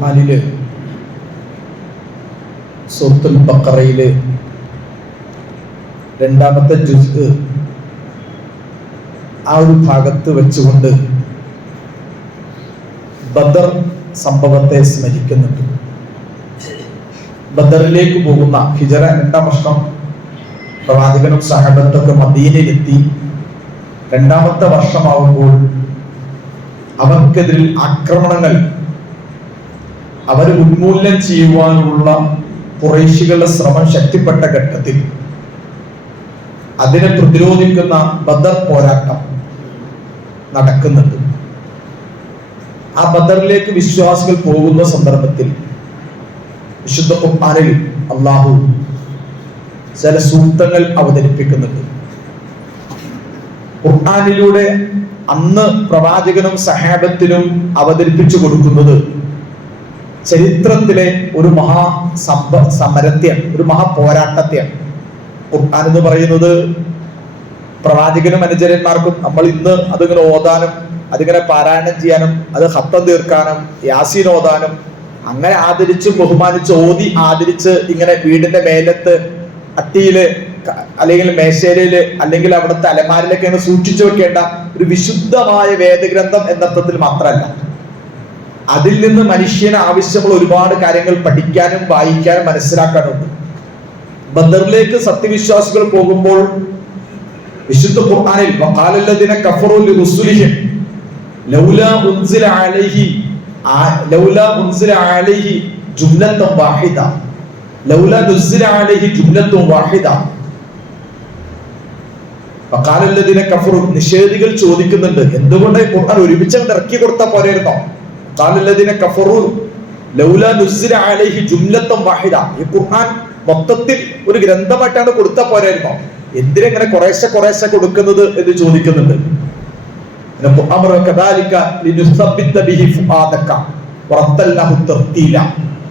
ഖുർആനിലെ സൂറത്തുൽ ബഖറയിലെ 2-ാമത്തെ ജുസ് ആ ഒരു ഭാഗത്ത് വെച്ചുകൊണ്ട് ബദർ സംഭവത്തെ സ്മരിക്കുന്നുണ്ട്. ബദറിലേക്ക് പോകുന്ന ഹിജറ 2-ാം വർഷം പ്രവാചകനും സഹബത്തൊക്കെ മദീനയിലെത്തി. 2-ാമത്തെ വർഷമാവുമ്പോൾ അവർക്കെതിരിൽ ആക്രമണങ്ങൾ, അവർ ഉന്മൂലനം ചെയ്യുവാനുള്ള ഖുറൈശികളുടെ ശ്രമം ശക്തിപ്പെട്ട ഘട്ടത്തിൽ അതിനെ പ്രതിരോധിക്കുന്ന ബദർ പോരാട്ടം നടക്കുന്നുണ്ട്. ആ ബദറിലേക്ക് വിശ്വാസികൾ പോകുന്ന സന്ദർഭത്തിൽ വിശുദ്ധ ഖുർആനിൽ അല്ലാഹു ചില സൂക്തങ്ങൾ അവതരിപ്പിക്കുന്നുണ്ട്. ഖുർആനിലൂടെ അന്ന് പ്രവാചകനും സഹാബത്തിനും അവതരിപ്പിച്ചു കൊടുക്കുന്നത് ചരിത്രത്തിലെ ഒരു സമരത്തെയാണ്, ഒരു പോരാട്ടത്തെയാണ്. ഖുർആൻ എന്ന് പറയുന്നത് പ്രവാചകനും അനുചരന്മാർക്കും നമ്മൾ ഇന്ന് അതിങ്ങനെ ഓതാനും അതിങ്ങനെ പാരായണം ചെയ്യാനും അത് ഖത്തം തീർക്കാനും യാസീൻ ഓതാനും അങ്ങനെ ആദരിച്ചും ബഹുമാനിച്ച് ഓതി ആദരിച്ച് ഇങ്ങനെ വീടിന്റെ മേലത്ത് അട്ടിയില് അല്ലെങ്കിൽ മേശയില് അല്ലെങ്കിൽ അവിടുത്തെ അലമാരിലൊക്കെ സൂക്ഷിച്ചു വെക്കേണ്ട ഒരു വിശുദ്ധമായ വേദഗ്രന്ഥം എന്നർത്ഥത്തിൽ മാത്രമല്ല, അതിൽ നിന്ന് മനുഷ്യന് ആവശ്യമുള്ള ഒരുപാട് കാര്യങ്ങൾ പഠിക്കാനും വായിക്കാനും മനസ്സിലാക്കാനുണ്ട്. ബദറിലേക്ക് സത്യവിശ്വാസികൾ പോകുമ്പോൾ വിശുദ്ധ ഖുർആനിൽ വഖാലല്ലദീന കഫറൂ ലിറുസുലിഹിം ലൗലാ ഉൻസില അലൈഹി ജുംലത്തുൻ വാഹിദ ലൗലാ നുസില അലൈഹി ജുംലത്തുൻ വാഹിദ വഖാലല്ലദീന കഫറൂ, നിഷേധികൾ ചോദിക്കുന്നുണ്ട്, എന്തുകൊണ്ട് ഖുർആൻ ഒരുമിച്ച് ഇറക്കി കൊടുത്താൽ പോരായിരുന്നോ? വഖാലല്ലദീന കഫറൂ ലൗലാ നുസില അലൈഹി ജുംലത്തുൻ വാഹിദ, ഈ ഖുർആൻ മൊത്തത്തിൽ ഒരു ഗ്രന്ഥമായിട്ടാണ് കൊടുത്താൽ പോരായിരുന്നോ? എന്തിനെങ്ങനെ കുറേശ്ശെ കൊടുക്കുന്നത് എന്ന് ചോദിക്കുന്നുണ്ട്.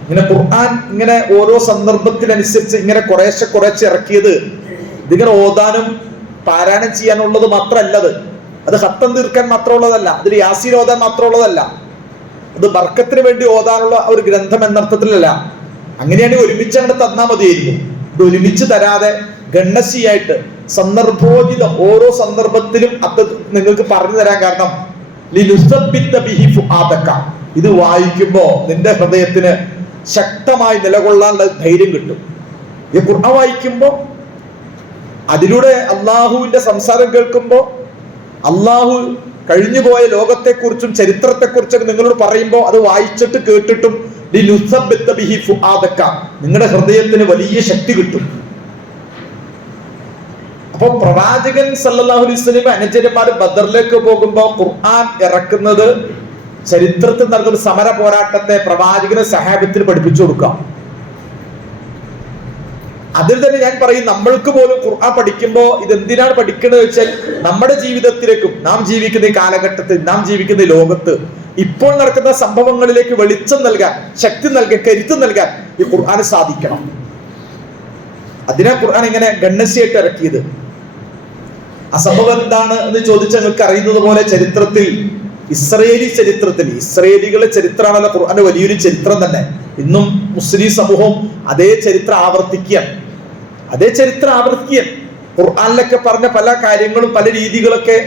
ഇങ്ങനെ ഖുർആൻ ഇങ്ങനെ ഓരോ സന്ദർഭത്തിനനുസരിച്ച് ഇങ്ങനെ കുറേശ്ശെ ഇറക്കിയത് ഇതിങ്ങനെ ഓതാനും പാരായണം ചെയ്യാനുള്ളത് മാത്രമല്ലത്, അത് ഖത്തം തീർക്കാൻ മാത്രമുള്ളതല്ല, അതിൽ യാസീൻ ഓതാൻ മാത്രമുള്ളതല്ല, അത് ബർക്കത്തിന് വേണ്ടി ഓതാനുള്ള ഒരു ഗ്രന്ഥം എന്നർത്ഥത്തിലല്ല. അങ്ങനെയാണെങ്കിൽ ഒരുമിച്ച് അങ്ങോട്ട് തന്നാൽ മതിയായിരുന്നു. ഇത് ഒരുമിച്ച് തരാതെ ഗണ്ണസിയായിട്ട് സന്ദർഭോചിതം ഓരോ സന്ദർഭത്തിലും അത് നിങ്ങൾക്ക് പറഞ്ഞു തരാൻ കാരണം ഇത് വായിക്കുമ്പോ നിന്റെ ഹൃദയത്തിന് ശക്തമായി നിലകൊള്ളാനുള്ള ധൈര്യം കിട്ടും. ഈ ഖുർആൻ വായിക്കുമ്പോ അതിലൂടെ അള്ളാഹുവിന്റെ സംസാരം കേൾക്കുമ്പോ അള്ളാഹു കഴിഞ്ഞുപോയ ലോകത്തെക്കുറിച്ചും ചരിത്രത്തെക്കുറിച്ചൊക്കെ നിങ്ങളോട് പറയുമ്പോൾ അത് വായിച്ചിട്ട് കേട്ടിട്ടും നിങ്ങളുടെ ഹൃദയത്തിന് വലിയ ശക്തി കിട്ടും. അപ്പൊ പ്രവാചകൻ സല്ലല്ലാഹു അലൈഹി വസല്ലം അനുചരന്മാർ ബദറിലേക്ക് പോകുമ്പോൾ ഖുർആൻ ഇറക്കുന്നത് ചരിത്രത്തിൽ നടന്ന സമര പോരാട്ടത്തെ പ്രവാചകന് സഹാബത്തിന് പഠിപ്പിച്ചു കൊടുക്കാം. അതിൽ തന്നെ ഞാൻ പറയും, നമ്മൾക്ക് പോലും ഖുർആൻ പഠിക്കുമ്പോൾ ഇതെന്തിനാണ് പഠിക്കുന്നത് വെച്ചാൽ നമ്മുടെ ജീവിതത്തിലേക്കും നാം ജീവിക്കുന്ന ഈ കാലഘട്ടത്തിൽ നാം ജീവിക്കുന്ന ലോകത്ത് ഇപ്പോൾ നടക്കുന്ന സംഭവങ്ങളിലേക്ക് വെളിച്ചം നൽകാൻ, ശക്തി നൽകാൻ, കരുത്ത് നൽകാൻ ഈ ഖുർആന് സാധിക്കണം. അതിനാ ഖുർആൻ ഇങ്ങനെ ഗണ്ണസ്യായിട്ട് ഇറക്കിയത്. ആ സംഭവം എന്താണ് എന്ന് ചോദിച്ചാൽ നിങ്ങൾക്ക് അറിയുന്നത് പോലെ ചരിത്രത്തിൽ ഇസ്രയേലികളുടെ ചരിത്രമാണല്ലോ ഖുർആന്റെ വലിയൊരു ചരിത്രം തന്നെ. ഇന്നും മുസ്ലിം സമൂഹം അതേ ചരിത്രം ആവർത്തിക്കുകയാണ്. ഖുർആനിലൊക്കെ പറഞ്ഞ പല കാര്യങ്ങളും പല രീതികളൊക്കെ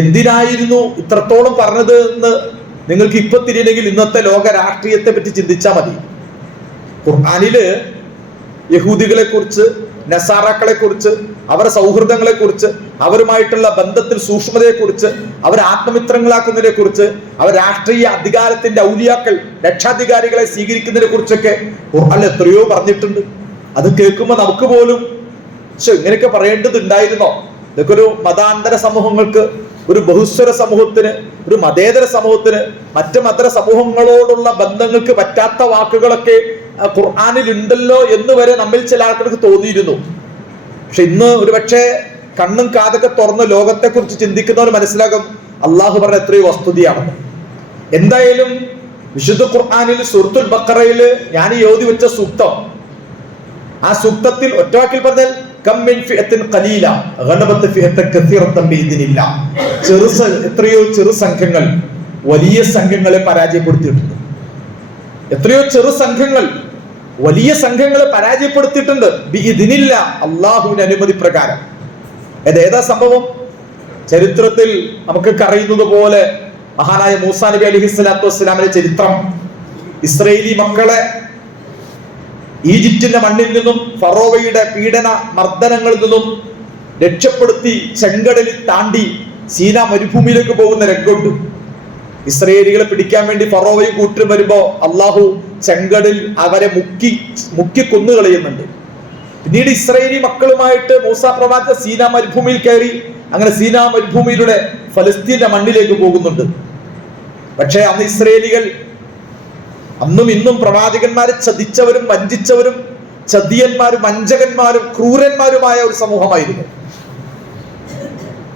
എന്തിനായിരുന്നു ഇത്രത്തോളം പറഞ്ഞത് എന്ന് നിങ്ങൾക്ക് ഇപ്പൊ തിരിയണമെങ്കിൽ ഇന്നത്തെ ലോക രാഷ്ട്രീയത്തെ പറ്റി ചിന്തിച്ചാൽ മതി. ഖുർആനില് യഹൂദികളെ കുറിച്ച്, നസാറാക്കളെ കുറിച്ച്, അവരുടെ സൗഹൃദങ്ങളെ കുറിച്ച്, അവരുമായിട്ടുള്ള ബന്ധത്തിൽ സൂക്ഷ്മതയെ കുറിച്ച്, അവർ ആത്മമിത്രങ്ങളാക്കുന്നതിനെ കുറിച്ച്, അവർ രാഷ്ട്രീയ അധികാരത്തിന്റെ ഔലിയാക്കൾ രക്ഷാധികാരികളെ സ്വീകരിക്കുന്നതിനെ കുറിച്ചൊക്കെ ഖുർആനിൽ എത്രയോ പറഞ്ഞിട്ടുണ്ട്. അത് കേൾക്കുമ്പോൾ നമുക്ക് പോലും ഇങ്ങനെയൊക്കെ പറയേണ്ടതുണ്ടായിരുന്നോ? ഇതൊക്കെ ഒരു മതാന്തര സമൂഹങ്ങൾക്ക്, ഒരു ബഹുസ്വര സമൂഹത്തിന്, ഒരു മതേതര സമൂഹത്തിന് മറ്റ് മതര സമൂഹങ്ങളോടുള്ള ബന്ധങ്ങൾക്ക് പറ്റാത്ത വാക്കുകളൊക്കെ ഖുർആനിൽ ഉണ്ടല്ലോ എന്ന് വരെ നമ്മിൽ ചില ആൾക്കാർക്ക് തോന്നിയിരുന്നു. പക്ഷെ ഇന്ന് ഒരുപക്ഷെ കണ്ണും കാതൊക്കെ തുറന്ന് ലോകത്തെ കുറിച്ച് ചിന്തിക്കുന്നവർ മനസ്സിലാകും അള്ളാഹു പറഞ്ഞ എത്രയോ വസ്തുതയാണെന്ന്. എന്തായാലും വിശുദ്ധ ഖുർആനിൽ സൂറത്തുൽ ബഖറയില് ഞാൻ ഓതി വെച്ച സൂക്തം, ആ സൂക്തത്തിൽ ഒറ്റവാക്കിൽ പറഞ്ഞാൽ എത്രയോ ചെറു സംഘങ്ങൾ വലിയ സംഘങ്ങളെ പരാജയപ്പെടുത്തിയിട്ടുണ്ട്. എത്രയോ ചെറു സംഘങ്ങൾ വലിയ സംഘങ്ങളെ പരാജയപ്പെടുത്തിയിട്ടുണ്ട് ഇതിനില്ല അള്ളാഹുവിന്റെ അനുമതി പ്രകാരം. ഏതാ സംഭവം? ചരിത്രത്തിൽ നമുക്കൊക്കെ അറിയുന്നത് പോലെ മഹാനായ മൂസാ നബി അലൈഹിസ്സലാത്തു വസ്സലാമിന്റെ ചരിത്രം. ഇസ്രയേലി മക്കളെ ഈജിപ്തിന്റെ മണ്ണിൽ നിന്നും ഫറോവയുടെ പീഡന മർദ്ദനങ്ങളിൽ നിന്നും രക്ഷപ്പെടുത്തി ചെങ്കടലിൽ താണ്ടി സീനാ മരുഭൂമിയിലേക്ക് പോകുന്ന രംഗമുണ്ട്. ഇസ്രയേലികളെ പിടിക്കാൻ വേണ്ടി ഫറോവയും കൂട്ടും വരുമ്പോ അള്ളാഹു ചെങ്കടലിൽ അവരെ മുക്കി കൊന്നുകളയുന്നുണ്ട്. പിന്നീട് ഇസ്രയേലി മക്കളുമായിട്ട് മൂസാ പ്രവാചകൻ സീനാ മരുഭൂമിയിൽ കയറി. അങ്ങനെ സീനാ മരുഭൂമിയിലൂടെ ഫലസ്തീന്റെ മണ്ണിലേക്ക് പോകുന്നുണ്ട്. പക്ഷേ അന്ന് ഇസ്രയേലികൾ അന്നും ഇന്നും പ്രവാചകന്മാരെ ചതിച്ചവരും വഞ്ചിച്ചവരും ചതിയന്മാരും വഞ്ചകന്മാരും ക്രൂരന്മാരുമായ ഒരു സമൂഹമായിരുന്നു.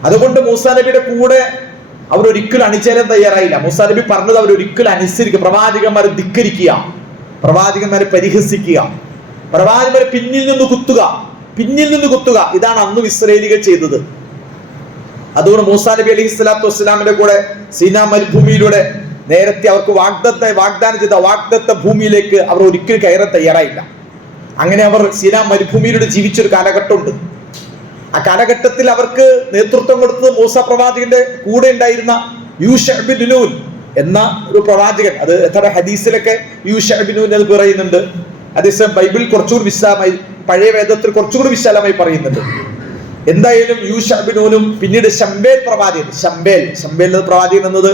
അതുകൊണ്ട് മൂസാ നബിയുടെ കൂടെ അവരൊരിക്കലും അണിചേരാൻ തയ്യാറായില്ല. മൂസാ നബി പറഞ്ഞത് അവരൊരിക്കലും അനുസരിക്കുക, പ്രവാചകന്മാരെ ധിക്കരിക്കുക, പ്രവാചകന്മാരെ പരിഹസിക്കുക, പ്രവാചകന്മാരെ പിന്നിൽ നിന്ന് കുത്തുക. ഇതാണ് അന്നും ഇസ്രയേലികൾ ചെയ്തത്. അതുകൊണ്ട് മൂസാ നബി അലൈഹി സ്വലാത്തു വസ്സലാമിന്റെ കൂടെ സീനാ മരുഭൂമിയിലൂടെ നേരത്തെ അവർക്ക് വാഗ്ദാനം ചെയ്ത വാഗ്ദത്ത ഭൂമിയിലേക്ക് അവർ ഒരിക്കലും കയറാൻ തയ്യാറായില്ല. അങ്ങനെ അവർ സീനാ മരുഭൂമിയിലൂടെ ജീവിച്ചൊരു കാലഘട്ടമുണ്ട്. ആ കാലഘട്ടത്തിൽ അവർക്ക് നേതൃത്വം കൊടുത്തത് മൂസാ പ്രവാചകന്റെ കൂടെ ഉണ്ടായിരുന്ന യൂശഅ ബിൻ നൂൻ എന്ന ഒരു പ്രവാചകൻ. അത് എത്ര ഹദീസിലൊക്കെ യൂശഅ ബിൻ നൂൻ എന്ന് പറയുന്നുണ്ട്. അതേസമയം ബൈബിൾ കുറച്ചുകൂടി വിശാലമായി, പഴയ വേദത്തിൽ കുറച്ചുകൂടി വിശാലമായി പറയുന്നുണ്ട്. എന്തായാലും യൂശഅ ബിൻ നൂനും പിന്നീട് ശംബേൽ പ്രവാചകൻ, ശംബേൽ പ്രവാചകൻ എന്നത്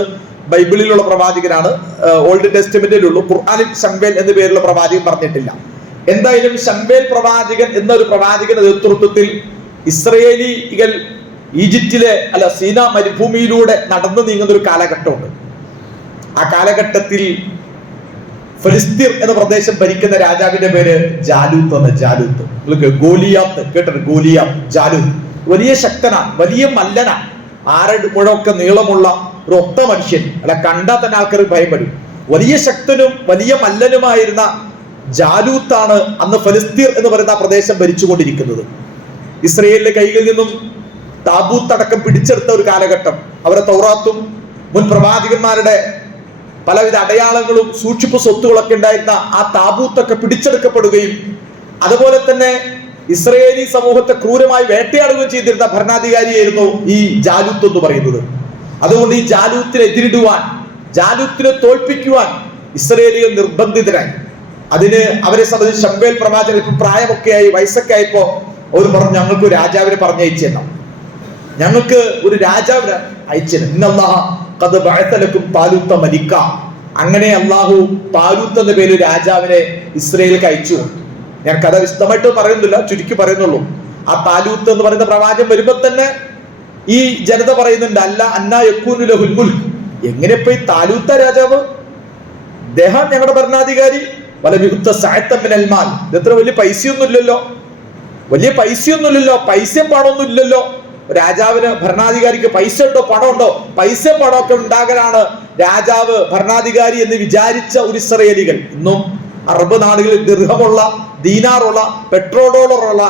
ബൈബിളിലുള്ള പ്രവാചകനാണ്, ഓൾഡ് ടെസ്റ്റ്മെന്റിലുള്ളൂ. ഖുർആനിൽ ശംബേൽ എന്ന പേരുള്ള പ്രവാചകൻ പറഞ്ഞിട്ടില്ല. എന്തായാലും ശംബേൽ പ്രവാചകൻ എന്നൊരു പ്രവാചകന്റെ നേതൃത്വത്തിൽ ഇസ്രയേലികൾ സീനാ മരുഭൂമിയിലൂടെ നടന്നു നീങ്ങുന്ന ഒരു കാലഘട്ടമുണ്ട്. ആ കാലഘട്ടത്തിൽ ഫിലിസ്തീൻ എന്ന പ്രദേശം ഭരിക്കുന്ന രാജാവിന്റെ പേര് ജാലൂത്ത്. ഗോലിയാത്ത് കേട്ടിട്ട്? ജാലൂത്ത് വലിയ ശക്തനാണ്, വലിയ മല്ലനാണ്, 6 മുഴമൊക്കെ നീളമുള്ള ഒരു ഒത്ത മനുഷ്യൻ. കണ്ടാൽ തന്നെ ആൾക്കാർ ഭയപ്പെടും. വലിയ ശക്തനും വലിയ മല്ലനുമായിരുന്ന ജാലൂത്താണ് അന്ന് ഫിലിസ്തീൻ എന്ന് പറയുന്ന പ്രദേശം ഭരിച്ചുകൊണ്ടിരിക്കുന്നത്. ഇസ്രയേലിന്റെ കൈകളിൽ നിന്നും താബൂത്ത് അടക്കം പിടിച്ചെടുത്ത ഒരു കാലഘട്ടം. അവരെ തൗറാത്തും മുൻ പ്രവാചകന്മാരുടെ പലവിധ അടയാളങ്ങളും സൂക്ഷിപ്പ് സ്വത്തുകളൊക്കെ ഉണ്ടായിരുന്ന ആ താബൂത്തൊക്കെ പിടിച്ചെടുക്കപ്പെടുകയും അതുപോലെ തന്നെ ഇസ്രയേലി സമൂഹത്തെ ക്രൂരമായി വേട്ടയാടുകയും ചെയ്തിരുന്ന ഭരണാധികാരിയായിരുന്നു ഈ ജാലൂത്ത് എന്ന് പറയുന്നത്. അതുകൊണ്ട് ഈ ജാലൂത്തിനെ എതിരിടുവാൻ, ജാലൂത്തിനെ തോൽപ്പിക്കുവാൻ ഇസ്രയേലികൾ നിർബന്ധിതരായി. അതിന് അവരെ സംബന്ധിച്ച് ശംബേൽ പ്രവാചകൻ ഇപ്പൊ പ്രായമൊക്കെ ആയി, വയസ്സൊക്കെ ആയപ്പോ അവർ പറഞ്ഞു, ഞങ്ങൾക്ക് ഒരു രാജാവിനെ പറഞ്ഞയച്ചെന്നാം, ഞങ്ങൾക്ക് ഒരു രാജാവിനെ അയച്ചെന്ന്. അങ്ങനെ അള്ളാഹു താലൂത്ത് എന്ന പേര് രാജാവിനെ ഇസ്രയേലിലേക്ക് അയച്ചു. ഞാൻ കഥ വിശദമായിട്ട് പറയുന്നില്ല, ചുരുക്കി പറയുന്നുള്ളൂ. ആ താലൂത്ത് എന്ന് പറയുന്ന പ്രവാചകൻ വരുമ്പോ തന്നെ ഈ ജനത പറയുന്നുണ്ട്, അല്ല അന്നാ യകൂനു ലഹുൽ മുൽക്ക്, എങ്ങനെ ഇപ്പൊ ഈ താലൂത്ത രാജാവ്, അദ്ദേഹം ഞങ്ങളുടെ ഭരണാധികാരി, വലമിഹുത്ത സഅത്തൻ മിനൽ മാൽ, ഇത്ര വലിയ പൈസയൊന്നുമില്ലല്ലോ, പൈസയും പണമൊന്നും ഇല്ലല്ലോ. രാജാവിന് ഭരണാധികാരിക്ക് പൈസ ഉണ്ടോ, പണം ഉണ്ടോ? പൈസയും പണമൊക്കെ ഉണ്ടാകാനാണ് രാജാവ് ഭരണാധികാരി എന്ന് വിചാരിച്ച ഒരു ഇസ്രയേലികൾ. ഇന്നും അറബ് നാടുകളിൽ ദിർഹമുള്ള, ദീനാറുള്ള, പെട്രോൾ ഡോളറുള്ള,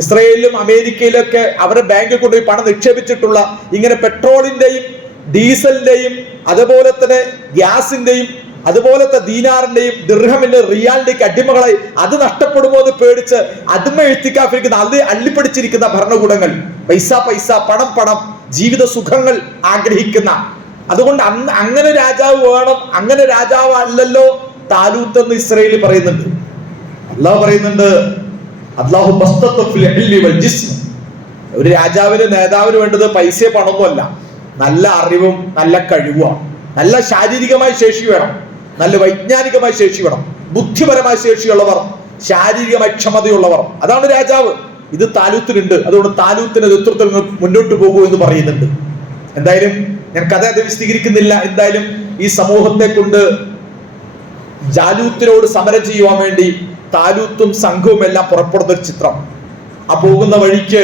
ഇസ്രയേലിലും അമേരിക്കയിലൊക്കെ അവരുടെ ബാങ്കിൽ കൊണ്ടുപോയി പണം നിക്ഷേപിച്ചിട്ടുള്ള, ഇങ്ങനെ പെട്രോളിന്റെയും ഡീസലിന്റെയും അതുപോലെ തന്നെ ഗ്യാസിന്റെയും അതുപോലത്തെ ദീനാറിന്റെയും ദിർഹമിന്റെയും റിയാലിന്റെയും അടിമകളായി അത് നഷ്ടപ്പെടുമോ എന്ന് പേടിച്ച് അടിമ എഴുത്തിക്കാഫിരിക്കുന്ന അത് അള്ളിപ്പിടിച്ചിരിക്കുന്ന ഭരണകൂടങ്ങൾ, പൈസ, പണം, ജീവിത സുഖങ്ങൾ ആഗ്രഹിക്കുന്ന. അതുകൊണ്ട് അങ്ങനെ രാജാവ് വേണം, അങ്ങനെ രാജാവ് അല്ലല്ലോ താലൂത്ത് എന്ന് ഇസ്രയേൽ പറയുന്നുണ്ട്. അള്ളാഹു പറയുന്നുണ്ട്, ഒരു രാജാവിന്, നേതാവിന് വേണ്ടത് പൈസയോ പണമൊന്നുമല്ല, നല്ല അറിവും നല്ല കഴിവുമാണ്. നല്ല ശാരീരികമായ ശേഷി വേണം, നല്ല വൈജ്ഞാനികമായ ശേഷി വേണം, ബുദ്ധിപരമായ ശേഷിയുള്ളവർ, ശാരീരികമായ ക്ഷമതയുള്ളവർ, അതാണ് രാജാവ്. ഇത് താലൂത്തിനുണ്ട്. അതുകൊണ്ട് താലൂത്തിന്റെ നേതൃത്വത്തിൽ മുന്നോട്ട് പോകൂ എന്ന് പറയുന്നുണ്ട്. എന്തായാലും ഞാൻ കഥ അത് വിശദീകരിക്കുന്നില്ല. എന്തായാലും ഈ സമൂഹത്തെ കൊണ്ട് ജാലൂത്തിനോട് സമരം ചെയ്യുവാൻ വേണ്ടി താലൂത്തും സംഘവും എല്ലാം പുറപ്പെടുന്ന ഒരു ചിത്രം. ആ പോകുന്ന വഴിക്ക്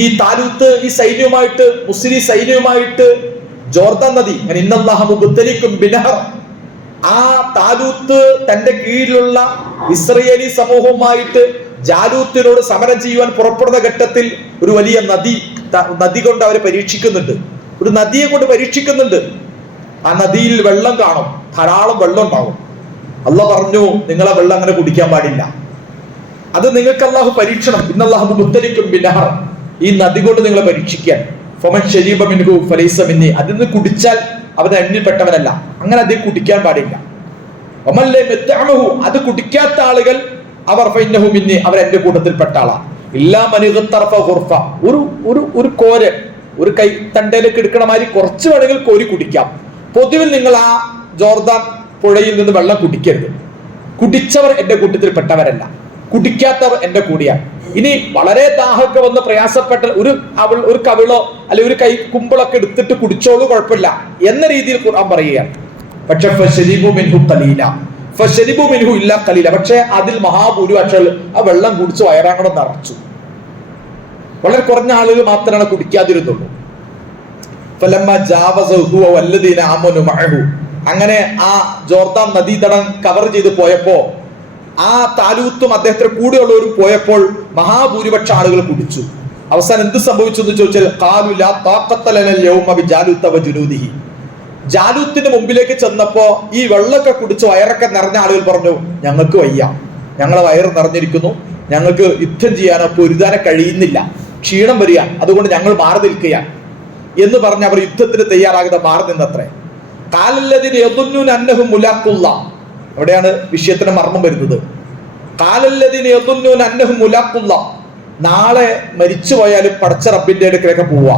ഈ താലൂത്ത് ഈ സൈന്യവുമായിട്ട്, മുസ്ലിം സൈന്യവുമായിട്ട് ജോർദാൻ നദി, ആ താലൂത്ത് തന്റെ കീഴിലുള്ള ഇസ്രയേലി സമൂഹവുമായിട്ട് ജാലൂത്തിനോട് സമരം ചെയ്യുവാൻ പുറപ്പെടുന്ന ഘട്ടത്തിൽ ഒരു വലിയ നദി കൊണ്ട് അവരെ പരീക്ഷിക്കുന്നുണ്ട്. ഒരു നദിയെ കൊണ്ട് പരീക്ഷിക്കുന്നുണ്ട്. ആ നദിയിൽ വെള്ളം കാണും, ധാരാളം വെള്ളം ഉണ്ടാവും. അള്ളാഹ് പറഞ്ഞു നിങ്ങളെ വെള്ളം അങ്ങനെ കുടിക്കാൻ പാടില്ല. അത് നിങ്ങൾക്ക് അള്ളാഹു പരീക്ഷണം. ഇന്നല്ലാഹു മുബ്തലിക്കും ബിനഹർ, ഈ നദി കൊണ്ട് നിങ്ങളെ പരീക്ഷിക്കാൻ. ഫമൻ ശരീബ മിൻഹു ഫലൈസ മിന്നി, അതിൽ നിന്ന് കുടിച്ചാൽ അവൻ എണ്ണിൽപ്പെട്ടവനല്ല. അങ്ങനെ അത് കുടിക്കാൻ പാടില്ല. വമല്ലേ മെത്തഅമഹു, അത് കുടിക്കാത്ത ആളുകൾ അവർ ഫൈന്നഹു മിന്നി, അവർ എന്റെ കൂട്ടത്തിൽപ്പെട്ട ആളാ. ഇല്ലാ മനിഗത്തറഫ ഖുർഫ, ഒരു കോര്, ഒരു കൈ തണ്ടയിലേക്ക് എടുക്കണ മാതിരി കുറച്ച് വേണമെങ്കിൽ കോരി കുടിക്കാം. പൊതുവിൽ നിങ്ങൾ ആ ജോർദാൻ പുഴയിൽ നിന്ന് വെള്ളം കുടിക്കരുത്. കുടിച്ചവർ എന്റെ കൂട്ടത്തിൽപ്പെട്ടവരല്ല, കുടിക്കാത്തവർ എന്റെ കൂടിയാണ്. ഇനി വളരെ ദാഹമൊക്കെ വന്ന് പ്രയാസപ്പെട്ട ഒരു കവിളോ അല്ലെങ്കിൽ ഒരു കൈ കുമ്പിളൊക്കെ എടുത്തിട്ട് കുടിച്ചോളൂ, കുഴപ്പമില്ല എന്ന രീതിയിൽ ഖുർആൻ പറയുകയാണ്. പക്ഷെ ഫശരിബു മിൻഹു ഖലീല, ഫശരിബു മിൻഹു ഇല്ല ഖലീല, പക്ഷെ അതിൽ മഹാഭൂരിപക്ഷം ആ വെള്ളം കുടിച്ച് വയറാങ്ങണം നിറച്ചു. വളരെ കുറഞ്ഞ ആളുകൾ മാത്രമാണ് കുടിക്കാതിരുന്നുള്ളൂ. ഫലമ്മ ജാവസഹു വല്ലദീന ആമനു മഅഹു, അങ്ങനെ ആ ജോർദാൻ നദീതടം കവർ ചെയ്ത് പോയപ്പോ ആ താലൂത്തും അദ്ദേഹത്തിന് കൂടെയുള്ളവരും പോയപ്പോൾ മഹാഭൂരിപക്ഷ ആളുകൾ കുടിച്ചു. അവസാനം എന്ത് സംഭവിച്ചു എന്ന് ചോദിച്ചാൽ ഖാലു ലാ താഖത്ത ലനൽ യൗമ ബിജാലൂത വജുനൂദിഹി, ജാലൂത്തിന്റെ മുമ്പിലേക്ക് ചെന്നപ്പോ ഈ വെള്ളമൊക്കെ കുടിച്ച് വയറൊക്കെ നിറഞ്ഞ ആളുകൾ പറഞ്ഞു ഞങ്ങൾക്ക് വയ്യ, ഞങ്ങളെ വയറ് നിറഞ്ഞിരിക്കുന്നു, ഞങ്ങൾക്ക് യുദ്ധം ചെയ്യാനോ പൊരുതാനോ കഴിയുന്നില്ല, ക്ഷീണം വരിക, അതുകൊണ്ട് ഞങ്ങൾ മാറി നിൽക്കുകയാണ് എന്ന് പറഞ്ഞ് അവർ യുദ്ധത്തിന് തയ്യാറാകുന്ന മാറി നിന്നത്രേ. കാലല്ലദിന് യദുന്നൂന അന്നഹും മുലാഖുല്ലാ, അവിടെയാണ് വിഷയത്തിന് മർമ്മം വരുന്നത്. കാലല്ലദിന് യദുന്നൂന അന്നഹും മുലാഖുല്ലാ, നാളെ മരിച്ചു പോയാലും പടച്ച റബ്ബിന്റെ അടുക്കലൊക്കെ പോവാ,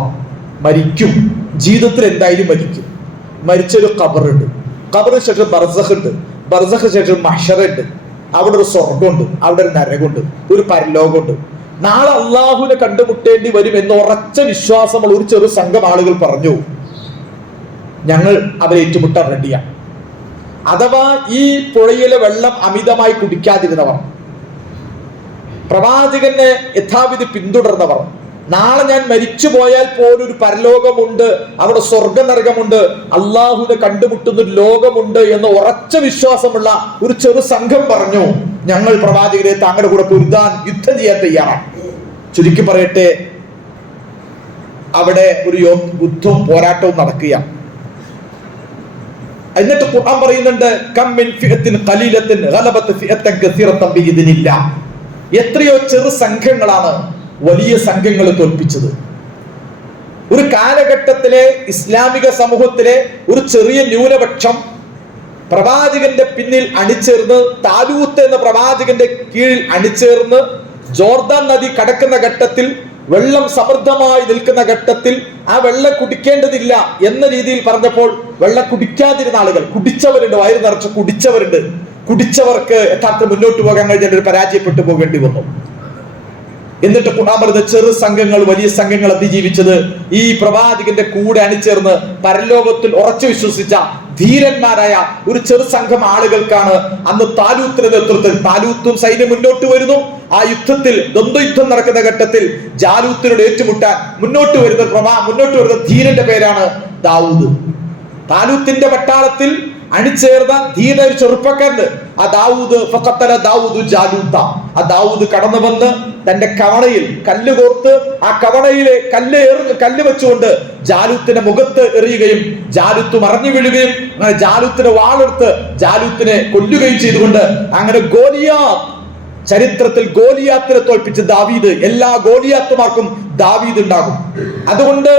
മരിക്കും, ജീവിതത്തിൽ എന്തായാലും മരിക്കും. മരിച്ചൊരു ഖബറുണ്ട്, ഖബറിന് ശേഷം ബർസഖ് ഉണ്ട്, ബർസഖ് ശേഷം മഹ്ശറുണ്ട്, അവിടെ ഒരു സ്വർഗമുണ്ട്, അവിടെ ഒരു നരകമുണ്ട്, ഒരു പരലോകമുണ്ട്. നാളെ അള്ളാഹുവിനെ കണ്ടുമുട്ടേണ്ടി വരും എന്ന് ഉറച്ച വിശ്വാസമുള്ള ഒരു ചെറു സംഘം ആളുകൾ പറഞ്ഞു ഞങ്ങൾ അവരെ ഏറ്റുമുട്ടാൻ റെഡിയാണ്. അഥവാ ഈ പുഴയിലെ വെള്ളം അമിതമായി കുടിക്കാതിരുന്നവർ, പ്രവാചകനെ യഥാവിധി പിന്തുടർന്നവർ, നാളെ ഞാൻ മരിച്ചു പോയാൽ പോലും ഒരു പരലോകമുണ്ട്, അവിടെ സ്വർഗനരകമുണ്ട്, അള്ളാഹുവിനെ കണ്ടുമുട്ടുന്ന ഒരു ലോകമുണ്ട് എന്ന് ഉറച്ച വിശ്വാസമുള്ള ഒരു ചെറു സംഘം പറഞ്ഞു ഞങ്ങൾ പ്രവാചകരെ താങ്കളുടെ കൂടെ പൊരുതാൻ യുദ്ധം ചെയ്യാൻ തയ്യാറാണ്. ചുരുക്കി പറയട്ടെ, അവിടെ ഒരു യുദ്ധവും പോരാട്ടവും നടക്കുക. എന്നിട്ട് ഖുർആൻ പറയുന്നുണ്ട് കം മിൻ ഫിഅത്തിൻ ഖലീലത്തിൻ ഗലബത് ഫിഅത്തൻ കസീറത്തൻ ബിഇദ്നില്ലാഹ്, എത്രയോ ചെറു സംഘങ്ങളാണ് വലിയ സംഘങ്ങളെ തോൽപ്പിച്ചത്. ഒരു കാലഘട്ടത്തിലെ ഇസ്ലാമിക സമൂഹത്തിലെ ഒരു ചെറിയ ന്യൂനപക്ഷം പ്രവാചകന്റെ പിന്നിൽ അണിചേർന്ന്, താലൂത്ത് എന്ന പ്രവാചകന്റെ കീഴിൽ അണിചേർന്ന് ജോർദാൻ നദി കടക്കുന്ന ഘട്ടത്തിൽ, വെള്ളം സമൃദ്ധമായി നിൽക്കുന്ന ഘട്ടത്തിൽ ആ വെള്ളം കുടിക്കേണ്ടതില്ല എന്ന രീതിയിൽ പറഞ്ഞപ്പോൾ വെള്ളം കുടിക്കാതിരുന്ന ആളുകൾ, കുടിച്ചവരുണ്ട്, വയറ് നിറച്ച് കുടിച്ചവരുണ്ട്. കുടിച്ചവർക്ക് യഥാർത്ഥം മുന്നോട്ട് പോകാൻ കഴിഞ്ഞിട്ട് പരാജയപ്പെട്ടു പോകേണ്ടി വന്നു. എന്നിട്ട് ഖുർആൻ പറഞ്ഞ ചെറു സംഘങ്ങൾ വലിയ സംഘങ്ങൾ അതിജീവിച്ചത് ഈ പ്രവാചകന്റെ കൂടെ അണിചേർന്ന് പരലോകത്തിൽ ഉറച്ചു വിശ്വസിച്ച ധീരന്മാരായ ഒരു ചെറു സംഘം ആളുകൾക്കാണ് അന്ന് താലൂത്തിന്റെ നേതൃത്വത്തിൽ. താലൂത്തും സൈന്യം മുന്നോട്ട് വരുന്നു. ആ യുദ്ധത്തിൽ ദ്വന്ദ്വയുദ്ധം നടക്കുന്ന ഘട്ടത്തിൽ ജാലൂത്തിനോട് ഏറ്റുമുട്ടാൻ മുന്നോട്ട് വരുന്ന ധീരന്റെ പേരാണ് ദാവൂദ്. താലൂത്തിന്റെ പട്ടാളത്തിൽ അണിചേർന്ന ധീര ഒരു ചെറുപ്പക്കാരന് ആ ദാവൂദ് ഫഖത്തല ദാവൂദ് ജാലൂത്ത. ആ ദാവൂദ് കടന്നു വന്ന് തന്റെ കവണയിൽ കല്ല് കോർത്ത് ആ കവണയിലെ കല്ല് വെച്ചുകൊണ്ട് ജാലൂത്തിന്റെ മുഖത്ത് എറിയുകയും ജാലൂത്ത് മറഞ്ഞു വീഴുകയും അങ്ങനെ ജാലൂത്തിന്റെ വാളെടുത്ത് ജാലൂത്തിനെ കൊല്ലുകയും ചെയ്തുകൊണ്ട് അങ്ങനെ ഗോലിയാത്ത്, ചരിത്രത്തിൽ ഗോലിയാത്തിനെ തോൽപ്പിച്ച ദാവീദ്, എല്ലാ ഗോലിയാത്തുമാർക്കും ദാവീദ് ഉണ്ടാകും. അതുകൊണ്ട്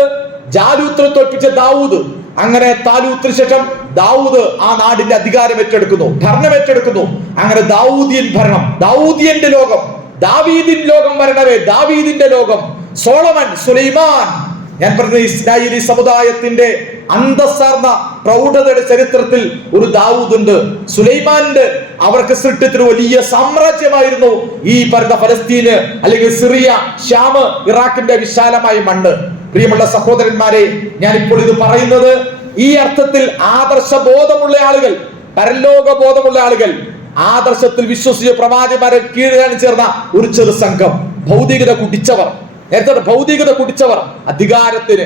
ജാലൂത്തിനെ തോൽപ്പിച്ച ദാവൂദ്, അങ്ങനെ താലൂത്തിന് ശേഷം ദാവൂദ് ആ നാടിന്റെ അധികാരം ഏറ്റെടുക്കുന്നു, ഭരണം ഏറ്റെടുക്കുന്നു. അങ്ങനെ ദാവൂദിയൻ ഭരണം, ദാവൂദിയന്റെ ലോകം, ദാവീദിൻ ലോകം വരണവേ, ദാവീദിന്റെ ലോകം. സോളമൻ, സുലൈമാൻ, ഞാൻ പറഞ്ഞ ഇസ്രായേലി സമുദായത്തിന്റെ അന്തസ്സാർന്ന പ്രൗഢതയുടെ ചരിത്രത്തിൽ ഒരു ദാവൂദ് ഉണ്ട്, സുലൈമാനുണ്ട്. അവർക്ക് സൃഷ്ടിച്ചൊരു വലിയ സാമ്രാജ്യമായിരുന്നു ഈ പറഞ്ഞ ഫലസ്തീന്, അല്ലെങ്കിൽ സിറിയ, ഷ്യാം, ഇറാഖിന്റെ വിശാലമായ മണ്ണ്. പ്രിയമുള്ള സഹോദരന്മാരെ, ഞാൻ ഇപ്പോൾ ഇത് പറയുന്നത് ഈ അർത്ഥത്തിൽ ആദർശബോധമുള്ള ആളുകൾ, പരലോക ബോധമുള്ള ആളുകൾ, ആദർശത്തിൽ വിശ്വസിച്ച പ്രവാചകന്മാരെ കീഴിലാണ് ചേർന്ന ഒരു ചെറു സംഘം, ഭൗതികത കുടിച്ചവർ, നേരത്തെ ഭൗതികത കുടിച്ചവർ, അധികാരത്തിന്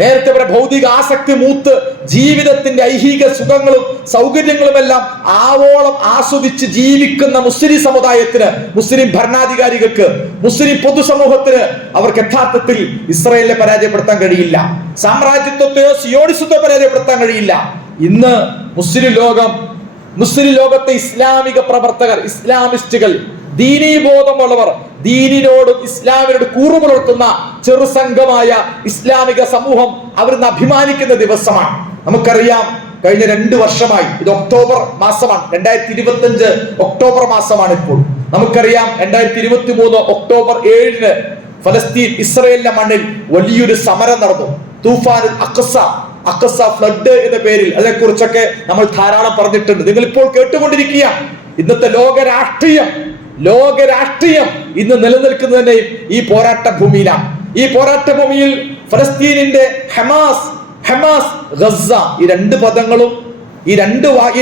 നേരത്തെ വരെ ഭൗതിക ആസക്തി മൂത്ത് ജീവിതത്തിന്റെ ഐഹിക സുഖങ്ങളും സൗകര്യങ്ങളുമെല്ലാം ആവോളം ആസ്വദിച്ച് ജീവിക്കുന്ന മുസ്ലിം സമുദായത്തിന്, മുസ്ലിം ഭരണാധികാരികൾക്ക്, മുസ്ലിം പൊതുസമൂഹത്തിന് അവർക്ക് യഥാർത്ഥത്തിൽ ഇസ്രായേലിനെ പരാജയപ്പെടുത്താൻ കഴിയില്ല. സാമ്രാജ്യത്വത്തെയോ സിയോണിസത്വത്തെ പരാജയപ്പെടുത്താൻ കഴിയില്ല. ഇന്ന് മുസ്ലിം ലോകത്തെ ഇസ്ലാമിക പ്രവർത്തകർ, ഇസ്ലാമിസ്റ്റുകൾ, ദീനീബോധമുള്ളവർ, ദീനിനോടും ഇസ്ലാമിനോട് കൂറു പുലർത്തുന്ന ചെറുസംഘമായ ഇസ്ലാമിക സമൂഹം അവരിന്ന് അഭിമാനിക്കുന്ന ദിവസമാണ്. നമുക്കറിയാം, കഴിഞ്ഞ 2 വർഷമായി, ഇത് ഒക്ടോബർ മാസമാണ്, 2025 ഒക്ടോബർ മാസമാണ് ഇപ്പോൾ. നമുക്കറിയാം 2023 ഒക്ടോബർ 7 ഫലസ്തീൻ ഇസ്രായേലിന്റെ മണ്ണിൽ വലിയൊരു സമരം നടന്നു. തൂഫാൻ അഖ്സ ഫ്ലഡ് എന്ന പേരിൽ അതിനെക്കുറിച്ചൊക്കെ നമ്മൾ ധാരാളം പറഞ്ഞിട്ടുണ്ട്. നിങ്ങൾ ഇപ്പോൾ കേട്ടുകൊണ്ടിരിക്കുക. ഇന്നത്തെ ലോക രാഷ്ട്രീയം ഇന്ന് നിലനിൽക്കുന്നത് ഈ പോരാട്ട ഭൂമിയിലാണ്. ഈ പോരാട്ട ഭൂമിയിൽ ഫലസ്തീനിന്റെ ഹമാസ് ഗസ, ഈ 2 പദങ്ങളും ഈ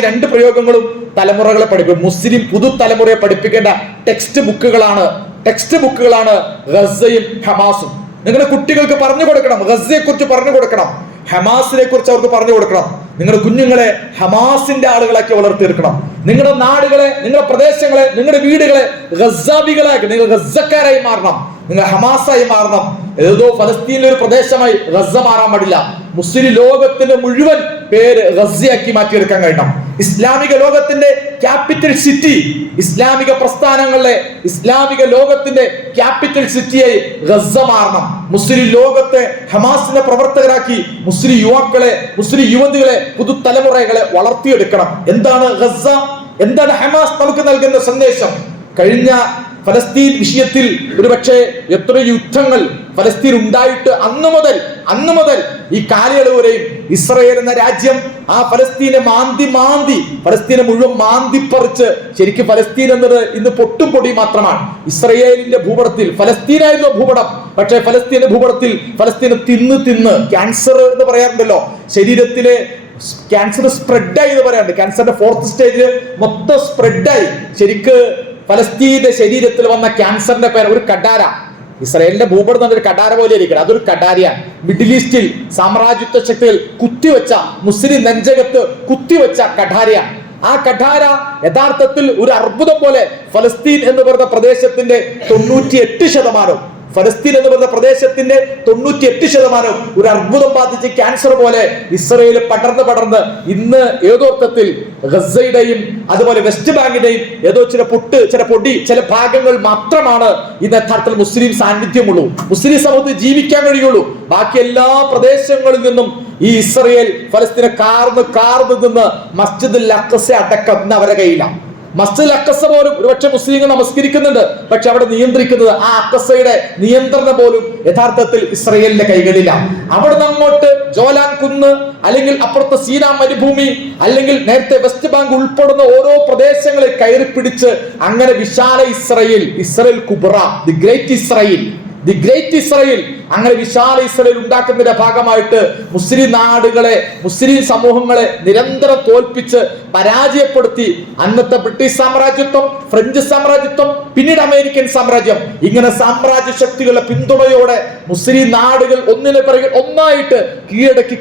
രണ്ട് പ്രയോഗങ്ങളും തലമുറകളെ പഠിപ്പിക്കും. മുസ്ലിം പുതുതലമുറയെ പഠിപ്പിക്കേണ്ട ടെക്സ്റ്റ് ബുക്കുകളാണ് ഗസയും ഹമാസും. നിങ്ങളുടെ കുട്ടികൾക്ക് പറഞ്ഞു കൊടുക്കണം, ഗസയെ കുറിച്ച് പറഞ്ഞു കൊടുക്കണം, ഹമാസിനെ കുറിച്ച് അവർക്ക് പറഞ്ഞു കൊടുക്കണം. നിങ്ങളുടെ കുഞ്ഞുങ്ങളെ ഹമാസിന്റെ ആളുകളാക്കി വളർത്തിയെടുക്കണം. നിങ്ങളുടെ നാടുകളെ, നിങ്ങളുടെ പ്രദേശങ്ങളെ, നിങ്ങളുടെ വീടുകളെ ഗസാബികളാക്കി, നിങ്ങൾ ഗസക്കാരായി മാറണം, നിങ്ങൾ ഹമാസായി മാറണം. ഏതോ ഫലസ്തീനിലെ ഒരു പ്രദേശമായി ഗസ മാറാൻ പാടില്ല. മുസ്ലിം ലോകത്തിന്റെ മുഴുവൻ പേര് ഗസയാക്കി മാറ്റിയെടുക്കാൻ കഴിയണം. ഇസ്ലാമിക ലോകത്തിന്റെ ക്യാപിറ്റൽ സിറ്റി, ഇസ്ലാമിക പ്രസ്ഥാനങ്ങളിലെ, ഇസ്ലാമിക ലോകത്തിന്റെ ക്യാപിറ്റൽ സിറ്റിയായി ഗസ മാറണം. മുസ്ലിം ലോകത്തെ ഹമാസിന്റെ പ്രവർത്തകരാക്കി മുസ്ലിം യുവാക്കളെ, മുസ്ലിം യുവതികളെ, പുതുതലമുറകളെ വളർത്തിയെടുക്കണം. എന്താണ് ഗസ, എന്താണ് ഹമാസ് നമുക്ക് നൽകുന്ന സന്ദേശം? കഴിഞ്ഞ ഫലസ്തീൻ വിഷയത്തിൽ ഒരുപക്ഷെ എത്ര യുദ്ധങ്ങൾ ഫലസ്തീൻ ഉണ്ടായിട്ട് അന്നു മുതൽ ഈ കാലയളവ് വരെയും ഇസ്രായേൽ എന്ന രാജ്യം ആ ഫലസ്തീനെ ഫലസ്തീനെ മുഴുവൻ മാന്തിപ്പറിച്ച്, ശരിക്കും ഫലസ്തീൻ എന്നത് ഇന്ന് പൊട്ടും പൊടി മാത്രമാണ്. ഇസ്രായേലിന്റെ ഭൂപടത്തിൽ ഫലസ്തീനായിരുന്നു ഭൂപടം. പക്ഷേ ഫലസ്തീന്റെ ഭൂപടത്തിൽ ഫലസ്തീനെ തിന്ന് ക്യാൻസർ എന്ന് പറയാറുണ്ടല്ലോ, ശരീരത്തിലെ ക്യാൻസർ സ്പ്രെഡായി എന്ന് പറയാറുണ്ട്. ക്യാൻസറിന്റെ 4th സ്റ്റേജ് മൊത്തം സ്പ്രെഡായി. ശരിക്ക് ഫലസ്തീന്റെ ശരീരത്തിൽ വന്ന ക്യാൻസറിന്റെ പേര് ഒരു കഡാര. ഇസ്രായേലിന്റെ ഭൂപടം ഒരു കഡാര പോലെ ഇരിക്കണം, അതൊരു കഡാരയാണ്. മിഡിൽ ഈസ്റ്റിൽ സാമ്രാജ്യത്വ ശക്തികൾ കുത്തിവെച്ച, മുസ്ലിം നെഞ്ചകത്ത് കുത്തിവെച്ച കഡാരയാണ്. ആ കഡാര യഥാർത്ഥത്തിൽ ഒരു അർബുദം പോലെ ഫലസ്തീൻ എന്ന് പറയുന്ന പ്രദേശത്തിന്റെ 98%, ഫലസ്തീൻ എന്ന് പറയുന്ന പ്രദേശത്തിന്റെ 98% ഒരു അർബുദം ബാധിച്ച് ക്യാൻസർ പോലെ ഇസ്രായേൽ പടർന്ന് ഇന്ന് ഏതോർത്ഥത്തിൽ ഗസയുടെയും അതുപോലെ വെസ്റ്റ് ബാങ്കിന്റെയും ഏതോ ചില പൊടി ചില ഭാഗങ്ങൾ മാത്രമാണ് ഇന്ന് യഥാർത്ഥത്തിൽ മുസ്ലിം സാന്നിധ്യമുള്ളൂ, മുസ്ലിം സമൂഹത്തിൽ ജീവിക്കാൻ കഴിയുള്ളൂ. ബാക്കി എല്ലാ പ്രദേശങ്ങളിൽ നിന്നും ഈ ഇസ്രായേൽ ഫലസ്തീനെ കാർന്ന് നിന്ന് മസ്ജിദുൽ അഖ്സ അടക്കം ഇന്ന് അവരുടെ കയ്യിലാണ്. മസ്ജിദുൽ അഖ്സ പോലും ഒരുപക്ഷെ മുസ്ലിങ്ങൾ നമസ്കരിക്കുന്നുണ്ട്, പക്ഷെ അവിടെ നിയന്ത്രിക്കുന്നത്, ആ അഖ്സയുടെ നിയന്ത്രണം പോലും യഥാർത്ഥത്തിൽ ഇസ്രായേലിന്റെ കൈകളിലാണ്. അവിടുന്ന് അങ്ങോട്ട് ജോലാൻ കുന്ന്, അല്ലെങ്കിൽ അപ്പുറത്തെ സീനാ മരുഭൂമി, അല്ലെങ്കിൽ നേരത്തെ വെസ്റ്റ് ബാങ്ക് ഉൾപ്പെടുന്ന ഓരോ പ്രദേശങ്ങളെ കയറി പിടിച്ച് അങ്ങനെ വിശാല Israel Kubbra, the great Israel, അങ്ങനെ വിശാല ഇസ്രായേൽ ഉണ്ടാക്കുന്നതിന്റെ ഭാഗമായിട്ട് മുസ്ലിം നാടുകളെ, മുസ്ലിം സമൂഹങ്ങളെ നിരന്തരം തോൽപ്പിച്ച് പരാജയപ്പെടുത്തി അന്നത്തെ ബ്രിട്ടീഷ് സാമ്രാജ്യത്വം, ഫ്രഞ്ച് സാമ്രാജ്യത്വം, പിന്നീട് അമേരിക്കൻ സാമ്രാജ്യം, ഇങ്ങനെ സാമ്രാജ്യ ശക്തികളുടെ പിന്തുണയോടെ മുസ്ലിം നാടുകൾ ഒന്നിനെ പിറകെ ഒന്നായിട്ട്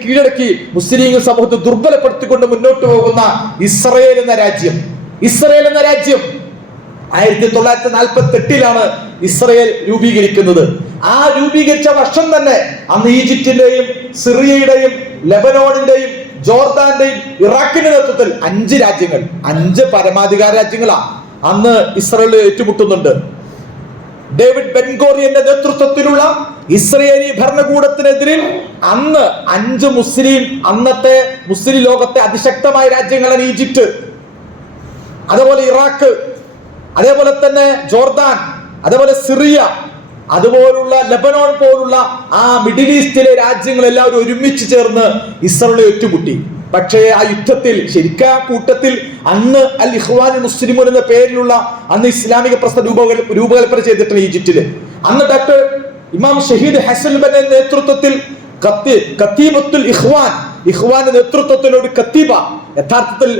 കീഴടക്കി മുസ്ലിം സമൂഹത്തെ ദുർബലപ്പെടുത്തിക്കൊണ്ട് മുന്നോട്ട് പോകുന്ന ഇസ്രായേൽ എന്ന രാജ്യം 1948 ഇസ്രായേൽ രൂപീകരിക്കുന്നത്. ആ രൂപീകരിച്ച വർഷം തന്നെ അന്ന് ഈജിപ്തിന്റെയും സിറിയയുടെയും ലെബനോണിന്റെയും ജോർദാന്റെയും ഇറാഖിന്റെ നേതൃത്വത്തിൽ 5 രാജ്യങ്ങൾ, 5 പരമാധികാര രാജ്യങ്ങളാണ് അന്ന് ഇസ്രായേൽ ഏറ്റുമുട്ടുന്നുണ്ട്. ഡേവിഡ് ബെൻഗോറിയന്റെ നേതൃത്വത്തിലുള്ള ഇസ്രായേലി ഭരണകൂടത്തിനെതിരിൽ അന്ന് 5 അന്നത്തെ മുസ്ലിം ലോകത്തെ അതിശക്തമായ രാജ്യങ്ങളാണ് ഈജിപ്ത്, അതുപോലെ ഇറാഖ്, അതേപോലെ തന്നെ ജോർദാൻ, അതേപോലെ സിറിയ, അതുപോലുള്ള ലെബനോൺ പോലുള്ള ആ മിഡിൽ ഈസ്റ്റിലെ രാജ്യങ്ങളെല്ലാവരും ഒരുമിച്ച് ചേർന്ന് ഇസ്രായേൽ ഏറ്റുമുട്ടി. പക്ഷേ ആ യുദ്ധത്തിൽ ശരിക്കും കൂട്ടത്തിൽ അന്ന് അൽ ഇഖ്വാൻ മുസ്ലിമൂൻ എന്ന പേരിലുള്ള അന്ന് ഇസ്ലാമിക പ്രസ്ഥാനം രൂപകൽപ്പന ചെയ്തിട്ടുണ്ട് ഈജിപ്തില്. അന്ന് ഡോക്ടർ ഇമാം ഷഹീദ് ഹസൻ ബന്റെ നേതൃത്വത്തിൽ കത്തീബത്തുൽ ഇഖ്വാന്റെ നേതൃത്വത്തിൽ ഒരു കത്തീബ, യഥാർത്ഥത്തിൽ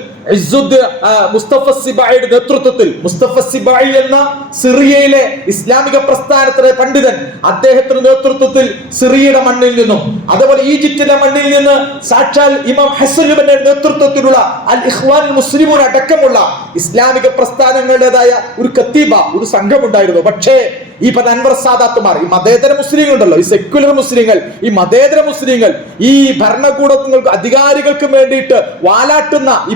മുസ്തഫ സിബായിയുടെ നേതൃത്വത്തിൽ, മുസ്തഫ സിബായി എന്ന സിറിയയിലെ ഇസ്ലാമിക പ്രസ്ഥാനത്തിലെ പണ്ഡിതൻ, അദ്ദേഹത്തിന്റെ നേതൃത്വത്തിൽ സിറിയയുടെ മണ്ണിൽ നിന്നും അതുപോലെ ഈജിപ്തിന്റെ മണ്ണിൽ നിന്ന് സാക്ഷാൽ ഇമാം ഹസനുവിന്റെ നേതൃത്വത്തിലുള്ള അൽ ഇഖ്വാൻ മുസ്ലിമൂൻ അടക്കമുള്ള ഇസ്ലാമിക പ്രസ്ഥാനങ്ങളുടേതായ ഒരു കത്തീബ, ഒരു സംഘമുണ്ടായിരുന്നു. പക്ഷേ ഈ അൻവർ സാദാത്തുമാർ, ഈ മതേതര മുസ്ലിങ്ങൾ ഉണ്ടല്ലോ, ഈ സെക്യുലർ മുസ്ലിങ്ങൾ, ഈ മതേതര മുസ്ലിങ്ങൾ, ഈ ഭരണകൂടങ്ങൾക്ക് അധികാരികൾക്ക് വേണ്ടിയിട്ട് വാലാട്ടുന്ന ഈ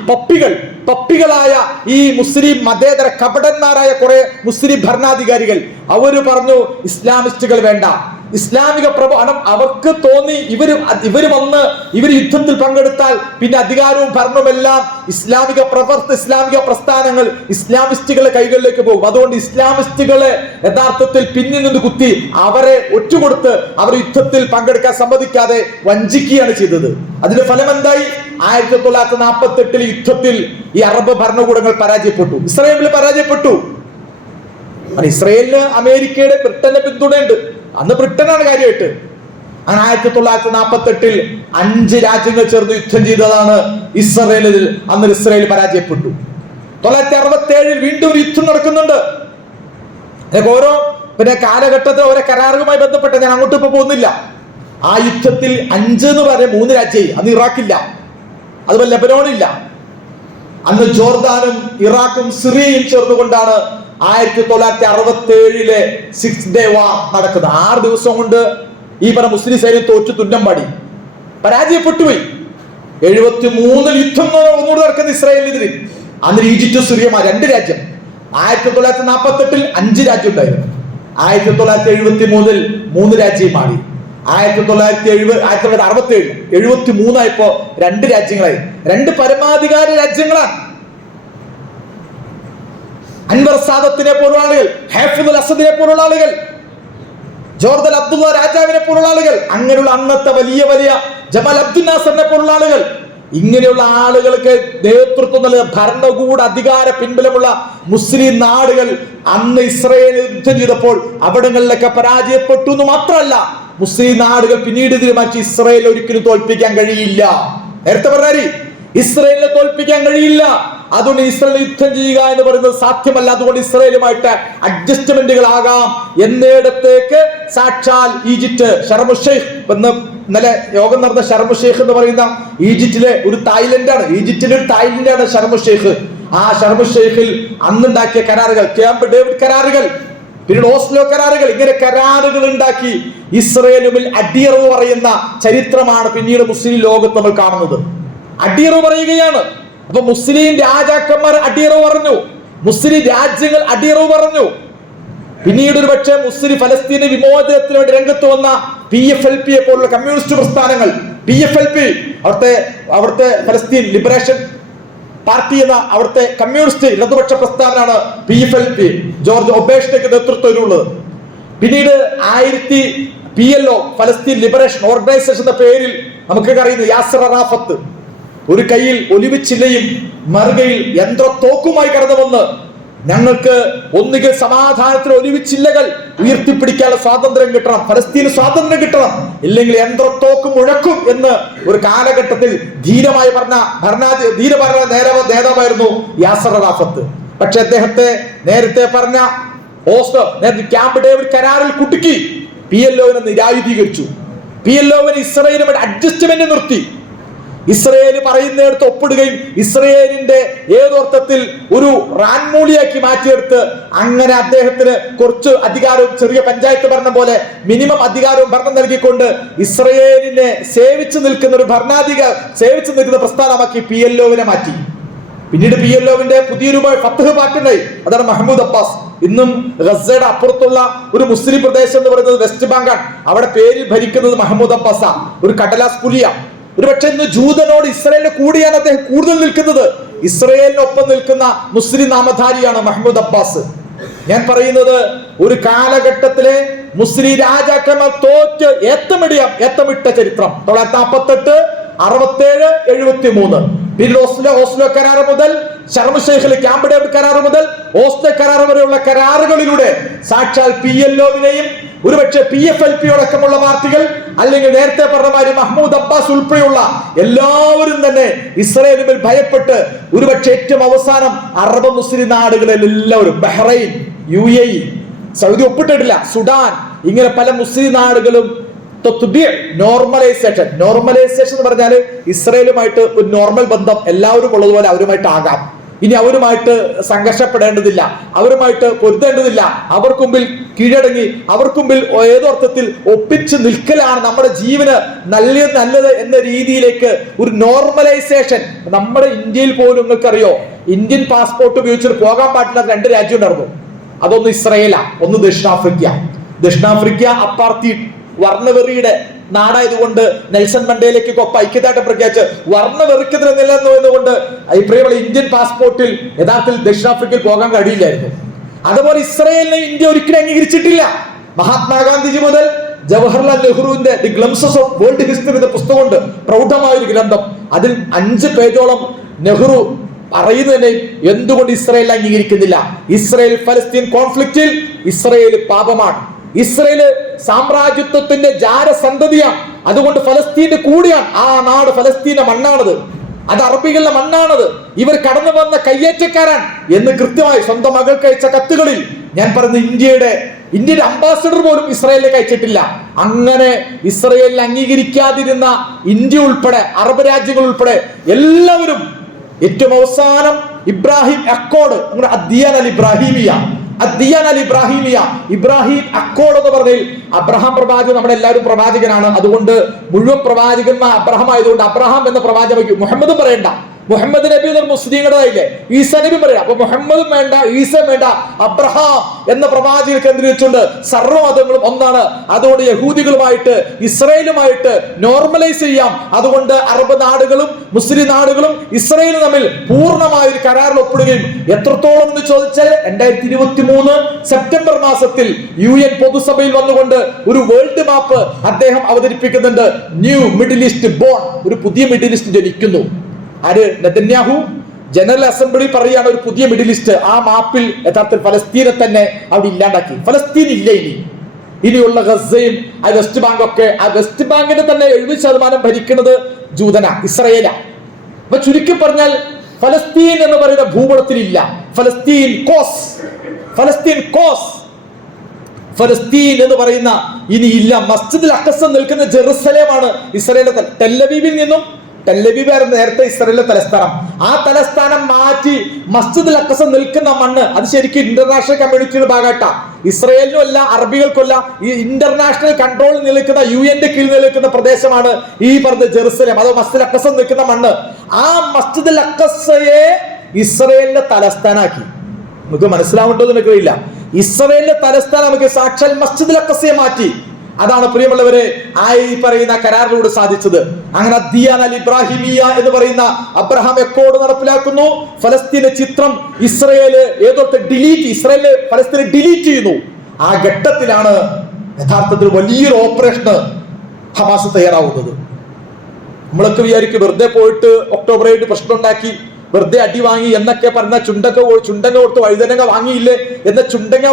പപ്പികളായ ഈ മുസ്ലിം മതേതര കപടന്മാരായ കുറെ മുസ്ലിം ഭരണാധികാരികൾ അവര് പറഞ്ഞു ഇസ്ലാമിസ്റ്റുകൾ വേണ്ട, ഇസ്ലാമിക പ്രബോധനം അവർക്ക് തോന്നി ഇവര് വന്ന് യുദ്ധത്തിൽ പങ്കെടുത്താൽ പിന്നെ അധികാരവും ഭരണവുമെല്ലാം ഇസ്ലാമിക പ്രസ്ഥാനങ്ങൾ ഇസ്ലാമിസ്റ്റുകളുടെ കൈകളിലേക്ക് പോകും. അതുകൊണ്ട് ഇസ്ലാമിസ്റ്റുകളെ യഥാർത്ഥത്തിൽ പിന്നിൽ നിന്ന് കുത്തി അവരെ ഒറ്റുകൊടുത്ത് അവർ യുദ്ധത്തിൽ പങ്കെടുക്കാൻ സമ്മതിക്കാതെ വഞ്ചിക്കുകയാണ് ചെയ്തത്. അതിന്റെ ഫലം എന്തായി? 1948 യുദ്ധത്തിൽ ഈ അറബ് ഭരണകൂടങ്ങൾ പരാജയപ്പെട്ടു, ഇസ്രായേലിൽ പരാജയപ്പെട്ടു. ഇസ്രായേലിന് അമേരിക്കയുടെ ബ്രിട്ടന്റെ പിന്തുണയുണ്ട്. അന്ന് ബ്രിട്ടനാണ് കാര്യമായിട്ട്. അങ്ങനെ 1948 5 രാജ്യങ്ങൾ ചേർന്ന് യുദ്ധം ചെയ്തതാണ് ഇസ്രായേലിൽ. അന്ന് ഇസ്രായേൽ പരാജയപ്പെട്ടു. 1967 വീണ്ടും ഒരു യുദ്ധം നടക്കുന്നുണ്ട്. ഓരോ കാലഘട്ടത്തിൽ ഓരോ കരാറുമായി ബന്ധപ്പെട്ട് ഞാൻ അങ്ങോട്ട് ഇപ്പൊ പോകുന്നില്ല. ആ യുദ്ധത്തിൽ 5 എന്ന് പറഞ്ഞ 3 രാജ്യമായി. അന്ന് ഇറാഖില്ല, അതുപോലെ ലെബനോണില്ല. അന്ന് ജോർദാനും ഇറാഖും സിറിയയും ചേർന്നുകൊണ്ടാണ് 1967 6 ഡേ വാർ നടക്കുന്നത്. 6 ദിവസം കൊണ്ട് ഈ പറഞ്ഞ മുസ്ലിം സൈന്യം തോറ്റു തുന്നം പാടി പരാജയപ്പെട്ടുപോയി. 73 യുദ്ധം ഒന്നുകൂടി നടക്കുന്ന ഇസ്രായേലിനെതിരെ. അന്ന് ഈജിപ്റ്റ് സിറിയമാ 2 രാജ്യം. 1948 5 രാജ്യം ഉണ്ടായിരുന്നു. 1973 3 രാജ്യം മാറി. 1967 73 ആയപ്പോ 2 രാജ്യങ്ങളായി. 2 പരമാധികാര രാജ്യങ്ങളാണ്. അൻവർ സാദത്തിനെ പോലുള്ള ആളുകൾ, ഹാഫിദുൽ അസദിനെ പോലുള്ള ആളുകൾ, ജോർദൻ അബ്ദുള്ള രാജാവിനെ പോലുള്ള ആളുകൾ, അങ്ങനെയുള്ള അന്നത്തെ വലിയ ജമാൽ അബ്ദുൽ നാസറിനെ പോലുള്ള ആളുകൾ, ഇങ്ങനെയുള്ള ആളുകൾക്ക് നേതൃത്വം നൽകുന്ന ഭരണകൂട അധികാര പിൻബലമുള്ള മുസ്ലിം നാടുകൾ അന്ന് ഇസ്രായേൽ യുദ്ധം ചെയ്തപ്പോൾ അവിടങ്ങളിലൊക്കെ പരാജയപ്പെട്ടു എന്ന് മാത്രമല്ല, മുസ്ലിം നാടുകൾ പിന്നീട് തീരുമാനിച്ചു ഇസ്രായേൽ ഒരിക്കലും തോൽപ്പിക്കാൻ കഴിയില്ല. നേരത്തെ പറഞ്ഞാൽ ഇസ്രായേലിനെ തോൽപ്പിക്കാൻ കഴിയില്ല, അതുകൊണ്ട് ഇസ്രായേൽ യുദ്ധം ചെയ്യുക എന്ന് പറയുന്നത് സാധ്യമല്ല, അതുകൊണ്ട് ഇസ്രായേലുമായിട്ട് അഡ്ജസ്റ്റ്മെന്റുകൾ ആകാം എന്നിടത്തേക്ക് സാക്ഷാൽ ഈജിപ്റ്റ് ഷർമു ഷെയ്ഖ് എന്ന് ഇന്നലെ യോഗം നടന്ന ഷർമു ഷെയ്ഖ് എന്ന് പറയുന്ന ഈജിപ്തിലെ ഒരു തായ്ലൻഡാണ് ഷർമു ഷെയ്ഖ്. ആ ഷർമു ഷെയ്ഖിൽ അന്നുണ്ടാക്കിയ കരാറുകൾ, ക്യാമ്പ് ഡേവിഡ് കരാറുകൾ, പിന്നീട് ഓസ്ലോ കരാറുകൾ, ഇങ്ങനെ കരാറുകൾ ഉണ്ടാക്കി ഇസ്രായേലുമിൽ അടിയറവ് പറയുന്ന ചരിത്രമാണ് പിന്നീട് മുസ്ലിം ലോകത്ത് നമ്മൾ കാണുന്നത്. അടിയറവ് പറയുകയാണ്. അപ്പൊ മുസ്ലിം രാജാക്കന്മാർ അടിയറവ് പറഞ്ഞു, മുസ്ലിം രാജ്യങ്ങൾ അടിയറവ് പറഞ്ഞു. പിന്നീട് ഒരു പക്ഷേ മുസ്ലിം ഫലസ്തീന് വിമോചനത്തിന് വേണ്ടി രംഗത്ത് വന്ന PFLP പോലുള്ള കമ്മ്യൂണിസ്റ്റ് പ്രസ്ഥാനങ്ങൾ, PFLP അവിടുത്തെ ഫലസ്തീൻ ലിബറേഷൻ പാർട്ടി എന്ന അവിടുത്തെ കമ്മ്യൂണിസ്റ്റ് ഇടതുപക്ഷ പ്രസ്ഥാനമാണ് PFLP, ജോർജ് ഒബേഷിന്റെ നേതൃത്വത്തിലുള്ളത്. പിന്നീട് PLO ഫലസ്തീൻ ലിബറേഷൻ ഓർഗനൈസേഷൻ എന്ന പേരിൽ നമുക്ക് അറിയുന്നത് യാസിർ അറാഫത്ത് ഒരു കയ്യിൽ ഒലിവിച്ചില്ലയും മറുകയിൽ യന്ത്രത്തോക്കുമായി കടന്നു വന്ന് ഞങ്ങൾക്ക് ഒന്നുകിൽ സമാധാനത്തിന് ഒലിവിച്ചില്ലകൾ ഉയർത്തിപ്പിടിക്കാനുള്ള സ്വാതന്ത്ര്യം കിട്ടണം, ഫലസ്തീന് സ്വാതന്ത്ര്യം കിട്ടണം, ഇല്ലെങ്കിൽ യന്ത്രത്തോക്കും മുഴക്കും എന്ന് ഒരു കാലഘട്ടത്തിൽ ധീരമായി പറഞ്ഞ നേതാവായിരുന്നു യാസർ അറാഫത്ത്. പക്ഷെ അദ്ദേഹത്തെ നേരത്തെ പറഞ്ഞ ക്യാമ്പ് ഡേവിഡ് കരാറിൽ കുടുക്കി PLOവിനെ നിരായുധീകരിച്ചു. PLOവിന് ഇസ്രായേലുമായിട്ട് അഡ്ജസ്റ്റ്മെന്റ് നിർത്തി. ഇസ്രായേൽ പറയുന്നിടത്ത് ഒപ്പിടുകയും ഇസ്രായേലിന്റെ ഏതോർത്ഥത്തിൽ ഒരു റാൻമൂളിയാക്കി മാറ്റിയെടുത്ത് അങ്ങനെ അദ്ദേഹത്തിന് കുറച്ച് അധികാരവും ചെറിയ പഞ്ചായത്ത് ഭരണം പോലെ മിനിമം അധികാരവും ഭരണം നൽകിക്കൊണ്ട് ഇസ്രായേലിനെ സേവിച്ചു നിൽക്കുന്ന പ്രസ്ഥാനമാക്കി PLOവിനെ മാറ്റി. പിന്നീട് PLOവിന്റെ പുതിയൊരു ഫത്ഹ് പാർട്ടി ഉണ്ടായി, അതാണ് മഹ്മൂദ് അബ്ബാസ്. ഇന്നും ഗസയുടെ അപ്പുറത്തുള്ള ഒരു മുസ്ലിം പ്രദേശം എന്ന് പറയുന്നത് വെസ്റ്റ് ബാങ്കാണ്. അവിടെ പേരിൽ ഭരിക്കുന്നത് മഹ്മൂദ് അബ്ബാസ, ഒരു കടലാസ് പുലിയ. ഒരുപക്ഷെ ഇന്ന് ജൂതനോട് ഇസ്രായേലിന്റെ കൂടിയാണ് അദ്ദേഹം കൂടുതൽ നിൽക്കുന്നത്. ഇസ്രായേലിനൊപ്പം നിൽക്കുന്ന മുസ്ലിം നാമധാരിയാണ് മഹ്മൂദ് അബ്ബാസ്. ഞാൻ പറയുന്നത് ഒരു കാലഘട്ടത്തിലെ മുസ്ലിം രാജാക്കന്മാർ തോറ്റ് ഏത്തമിട്ട ചരിത്രം 1948, 67, 73. പിന്നീട് ഓസ്ലോ കരാർ മുതൽ ഷർമു ഷെയ്ഖിലെ ക്യാമ്പ് ഡേവിഡ് കരാർ മുതൽ ഓസ്ലോ കരാർ വരെയുള്ള കരാറുകളിലൂടെ സാക്ഷാൽ PLOവിനെയും ഒരുപക്ഷെ PFLP അടക്കമുള്ള പാർട്ടികൾ അല്ലെങ്കിൽ നേരത്തെ പറഞ്ഞ മാതിരി മഹ്മൂദ് അബ്ബാസ് ഉൾപ്പെടെയുള്ള എല്ലാവരും തന്നെ ഇസ്രായേലിൽ ഭയപ്പെട്ട് ഒരുപക്ഷെ ഏറ്റവും അവസാനം അറബ് മുസ്ലിം നാടുകളിൽ എല്ലാവരും ബഹ്റൈൻ, UAE, സൗദി ഒപ്പിട്ടിട്ടില്ല, സുഡാൻ, ഇങ്ങനെ പല മുസ്ലിം നാടുകളും നോർമലൈസേഷൻ എന്ന് പറഞ്ഞാൽ ഇസ്രായേലുമായിട്ട് ഒരു നോർമൽ ബന്ധം എല്ലാവരും ഉള്ളതുപോലെ അവരുമായിട്ട് ആകാം. ഇനി അവരുമായിട്ട് സംഘർഷപ്പെടേണ്ടതില്ല, അവരുമായിട്ട് പൊരുത്തേണ്ടതില്ല, അവർക്ക് മുമ്പിൽ കീഴടങ്ങി അവർക്ക് മുമ്പിൽ ഏതർത്ഥത്തിൽ ഒപ്പിച്ച് നിൽക്കലാണ് നമ്മുടെ ജീവന് നല്ലത് എന്ന രീതിയിലേക്ക് ഒരു നോർമലൈസേഷൻ. നമ്മുടെ ഇന്ത്യയിൽ പോലും നിങ്ങൾക്കറിയോ, ഇന്ത്യൻ പാസ്പോർട്ട് ഉപയോഗിച്ചിട്ട് പോകാൻ പാടില്ലാത്ത 2 രാജ്യം ഉണ്ടായിരുന്നു. അതൊന്ന് ഇസ്രായേലാ, ഒന്ന് ദക്ഷിണാഫ്രിക്ക അപ്പാർത്തീഡ് വർണ്ണവെറിയുടെ നാടായതുകൊണ്ട് നെൽസൺ മണ്ടേലയ്ക്ക് ഒപ്പം ഐക്യദാർഢ്യം പ്രഖ്യാപിച്ച് വർണ്ണവെറിക്കെതിരെ നിലനിന്നുകൊണ്ട് പ്രിയമുള്ള ഇന്ത്യൻ പാസ്പോർട്ടിൽ യഥാർത്ഥത്തിൽ ദക്ഷിണാഫ്രിക്കയിൽ പോകാൻ കഴിയില്ലായിരുന്നു. അതുപോലെ ഇസ്രായേലിനെ ഇന്ത്യ ഒരിക്കലും അംഗീകരിച്ചിട്ടില്ല. മഹാത്മാഗാന്ധിജി മുതൽ ജവഹർലാൽ നെഹ്റുവിന്റെ the glimpses of world history എന്ന പുസ്തകമുണ്ട്, പ്രൗഢമായ ഒരു ഗ്രന്ഥം. അതിൽ 5 പേജോളം നെഹ്റു പറയുന്നതിനെ എന്തുകൊണ്ട് ഇസ്രായേൽ അംഗീകരിക്കുന്നില്ല? ഇസ്രായേൽ ഫലസ്തീൻ കോൺഫ്ലിക്റ്റിൽ ഇസ്രായേൽ പാപമാണ്, ഇസ്രായേല് സാമ്രാജ്യത്വത്തിന്റെ ജാരസന്തതിയാണ്, അതുകൊണ്ട് ഫലസ്തീന്റെ കൂടിയാണ്. ആ നാട് ഫലസ്തീന്റെ മണ്ണാണത്, അത് അറബികളുടെ മണ്ണാണത്, ഇവർ കടന്നു വന്ന കയ്യേറ്റക്കാരാണ് എന്ന് കൃത്യമായി സ്വന്തം മകൾക്ക് അയച്ച കത്തുകളിൽ ഞാൻ പറഞ്ഞ ഇന്ത്യയുടെ അംബാസിഡർ പോലും ഇസ്രായേലിലേക്ക് അയച്ചിട്ടില്ല. അങ്ങനെ ഇസ്രായേലിനെ അംഗീകരിക്കാതിരുന്ന ഇന്ത്യ ഉൾപ്പെടെ അറബ് രാജ്യങ്ങൾ ഉൾപ്പെടെ എല്ലാവരും ഏറ്റവും അവസാനം ഇബ്രാഹിം അക്കോർഡ്, ഇബ്രാഹിം അക്കോർഡ് എന്ന് പറഞ്ഞാൽ അബ്രഹാം പ്രവാചകൻ, നമ്മുടെ എല്ലാവരും പ്രവാചകനാണ്, അതുകൊണ്ട് മുഴുവൻ പ്രവാചകന്മാർ അബ്രഹാം ആയതുകൊണ്ട് അബ്രഹാം എന്ന പ്രവാചകൻ, മുഹമ്മദും പറയണ്ട, മുഹമ്മദ് നബി എന്നൊരു മുസ്ലിങ്ങളുടെയില്ലേ, ഈസ നബി പറയാം. അപ്പൊ മുഹമ്മദും വേണ്ട, ഈസയും വേണ്ട, അബ്രഹാം എന്ന പ്രവാചകനെ കേന്ദ്രീകരിച്ചുകൊണ്ട് സർവ്വമതങ്ങളും ഒന്നാണ്. അതുകൊണ്ട് യഹൂദികളുമായിട്ട് ഇസ്രായേലുമായിട്ട് നോർമലൈസ് ചെയ്യാം. അതുകൊണ്ട് അറബ് നാടുകളും മുസ്ലിം നാടുകളും ഇസ്രായേലും തമ്മിൽ പൂർണ്ണമായ ഒരു കരാറിൽ ഒപ്പിടുകയും എത്രത്തോളം എന്ന് ചോദിച്ചാൽ 2023 സെപ്റ്റംബർ മാസത്തിൽ UN പൊതുസഭയിൽ വന്നുകൊണ്ട് ഒരു വേൾഡ് മാപ്പ് അദ്ദേഹം അവതരിപ്പിക്കുന്നുണ്ട്. ന്യൂ മിഡിൽ ഈസ്റ്റ് ബോൺ, ഒരു പുതിയ മിഡിൽ ഈസ്റ്റ് ജനിക്കുന്നു. ആര്? നെതന്യാഹു ജനറൽ അസംബ്ലി പറയുകയാണ് ഒരു പുതിയ മിഡിൽ ഈസ്റ്റ്. ആ മാപ്പിൽ യഥാർത്ഥത്തിൽ ഫലസ്തീനെ തന്നെ അവിടെ ഇല്ലാണ്ടാക്കി. ഫലസ്തീൻ ഇല്ല ഇനിയുള്ള ഗസയും ആ വെസ്റ്റ് ബാങ്ക് ഒക്കെ, ആ വെസ്റ്റ് ബാങ്കിന്റെ തന്നെ 70% ഭരിക്കുന്നത് ജൂതന, ഇസ്രായേല. അപ്പൊ ചുരുക്കി പറഞ്ഞാൽ ഫലസ്തീൻ എന്ന് പറയുന്ന ഭൂപടത്തിൽ ഇല്ല. ഫലസ്തീൻ എന്ന് പറയുന്ന ഇനി ഇല്ല. മസ്ജിദുൽ അഖ്സ നിൽക്കുന്ന ജെറുസലേമാണ് ഇസ്രായേലിലെ. ടെല്ലവീവ് ആയിരുന്നു നേരത്തെ ഇസ്രായേലിലെ തലസ്ഥാനം. ആ തലസ്ഥാനം മാറ്റി മസ്ജിദുൽ അഖ്സ നിൽക്കുന്ന മണ്ണ് അത് ശരിക്കും ഇന്റർനാഷണൽ കമ്മ്യൂണിറ്റിയുടെ ഭാഗമായിട്ടാ. ഇസ്രായേലിനും അല്ല അറബികൾക്കല്ല, ഈ ഇന്റർനാഷണൽ കൺട്രോളിൽ നിൽക്കുന്ന UN-ന്റെ കീഴിൽ നിൽക്കുന്ന പ്രദേശമാണ് ഈ പറഞ്ഞ ജെറുസലേം, അതോ മസ്ജിദുൽ അഖ്സ നിൽക്കുന്ന മണ്ണ്. ആ മസ്ജിദുൽ അഖ്സയെ ഇസ്രായേലിന്റെ തലസ്ഥാനാക്കി. നമുക്ക് മനസ്സിലാവുണ്ടോ എന്ന് എനിക്കറിയില്ല. ഇസ്രായേലിന്റെ തലസ്ഥാനം നമുക്ക് സാക്ഷാൽ മസ്ജിദുൽ അഖ്സയെ മാറ്റി. അതാണ് പ്രിയമുള്ളവരെ ഈ പറയുന്ന കരാറിലൂടെ സാധിച്ചത്. അങ്ങനെ ദിയാന അൽ ഇബ്രാഹിമിയ എന്ന് പറയുന്ന അബ്രഹാം അക്കോർഡ് നടപ്പിലാക്കുന്നു. ഫലസ്തീന്റെ ചിത്രം ഇസ്രായേല് ഫലസ്തീനെ ഡിലീറ്റ് ചെയ്യുന്നു. ആ ഘട്ടത്തിലാണ് യഥാർത്ഥത്തിൽ വലിയൊരു ഓപ്പറേഷന് ഹമാസ് തയ്യാറാവുന്നത്. നമ്മളൊക്കെ വിചാരിക്കും വെറുതെ പോയിട്ട് ഒക്ടോബർ 7 പ്രശ്നം ഉണ്ടാക്കി, വെറുതെ അടി വാങ്ങി എന്നൊക്കെ പറഞ്ഞ ചുണ്ടങ്ങ കൊടുത്ത് വഴുതനങ്ങ വാങ്ങിയില്ലേ എന്ന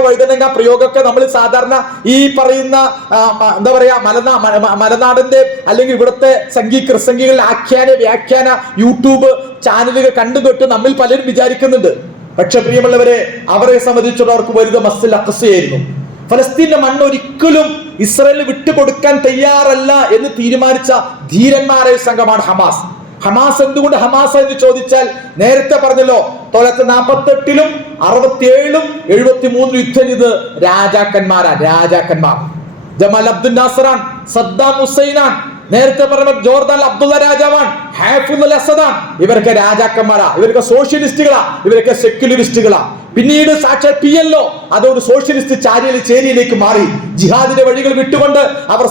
വഴുതനങ്ങ പ്രയോഗമൊക്കെ നമ്മൾ സാധാരണ ഈ പറയുന്ന എന്താ പറയാ മലനാടിന്റെ അല്ലെങ്കിൽ ഇവിടുത്തെ ക്രിസംഗികളുടെ വ്യാഖ്യാന യൂട്യൂബ് ചാനലുകൾ കണ്ടുതൊട്ട് നമ്മിൽ പലരും വിചാരിക്കുന്നുണ്ട്. പക്ഷെ പ്രിയമുള്ളവരെ, അവരെ സംബന്ധിച്ചിടത്തോളം അവർക്ക് വലുത് മസ്ജിദുൽ അഖ്സയായിരുന്നു. ഫലസ്തീന്റെ മണ്ണ് ഒരിക്കലും ഇസ്രായേലിന് വിട്ടുകൊടുക്കാൻ തയ്യാറല്ല എന്ന് തീരുമാനിച്ച ധീരന്മാരെ സംഘമാണ് ഹമാസ്. എന്തുകൊണ്ട് ഹമാസ് എന്ന് ചോദിച്ചാൽ, നേരത്തെ പറഞ്ഞല്ലോ 1948 67 73 യുദ്ധം ചെയ്ത് രാജാക്കന്മാർ. ജമാൽ അബ്ദുൽ നാസറാൻ, സദ്ദാം ഹുസൈനാൻ, നേരത്തെ പറഞ്ഞ ജോർദാൻ അബ്ദുള്ള രാജാവാൻ, ഹാഫിദുൽ അസദാൻ. ഇവരൊക്കെ രാജാക്കന്മാരാ, ഇവരൊക്കെ സോഷ്യലിസ്റ്റുകളാ, ഇവരൊക്കെ സെക്യുലറിസ്റ്റുകളാ. പിന്നീട് സാക്ഷാൽ PLO അതോട് സോഷ്യലിസ്റ്റ് ചേരിയിലേക്ക് മാറി. ജിഹാദിന്റെ വഴികൾ വിട്ടുകൊണ്ട് അവർ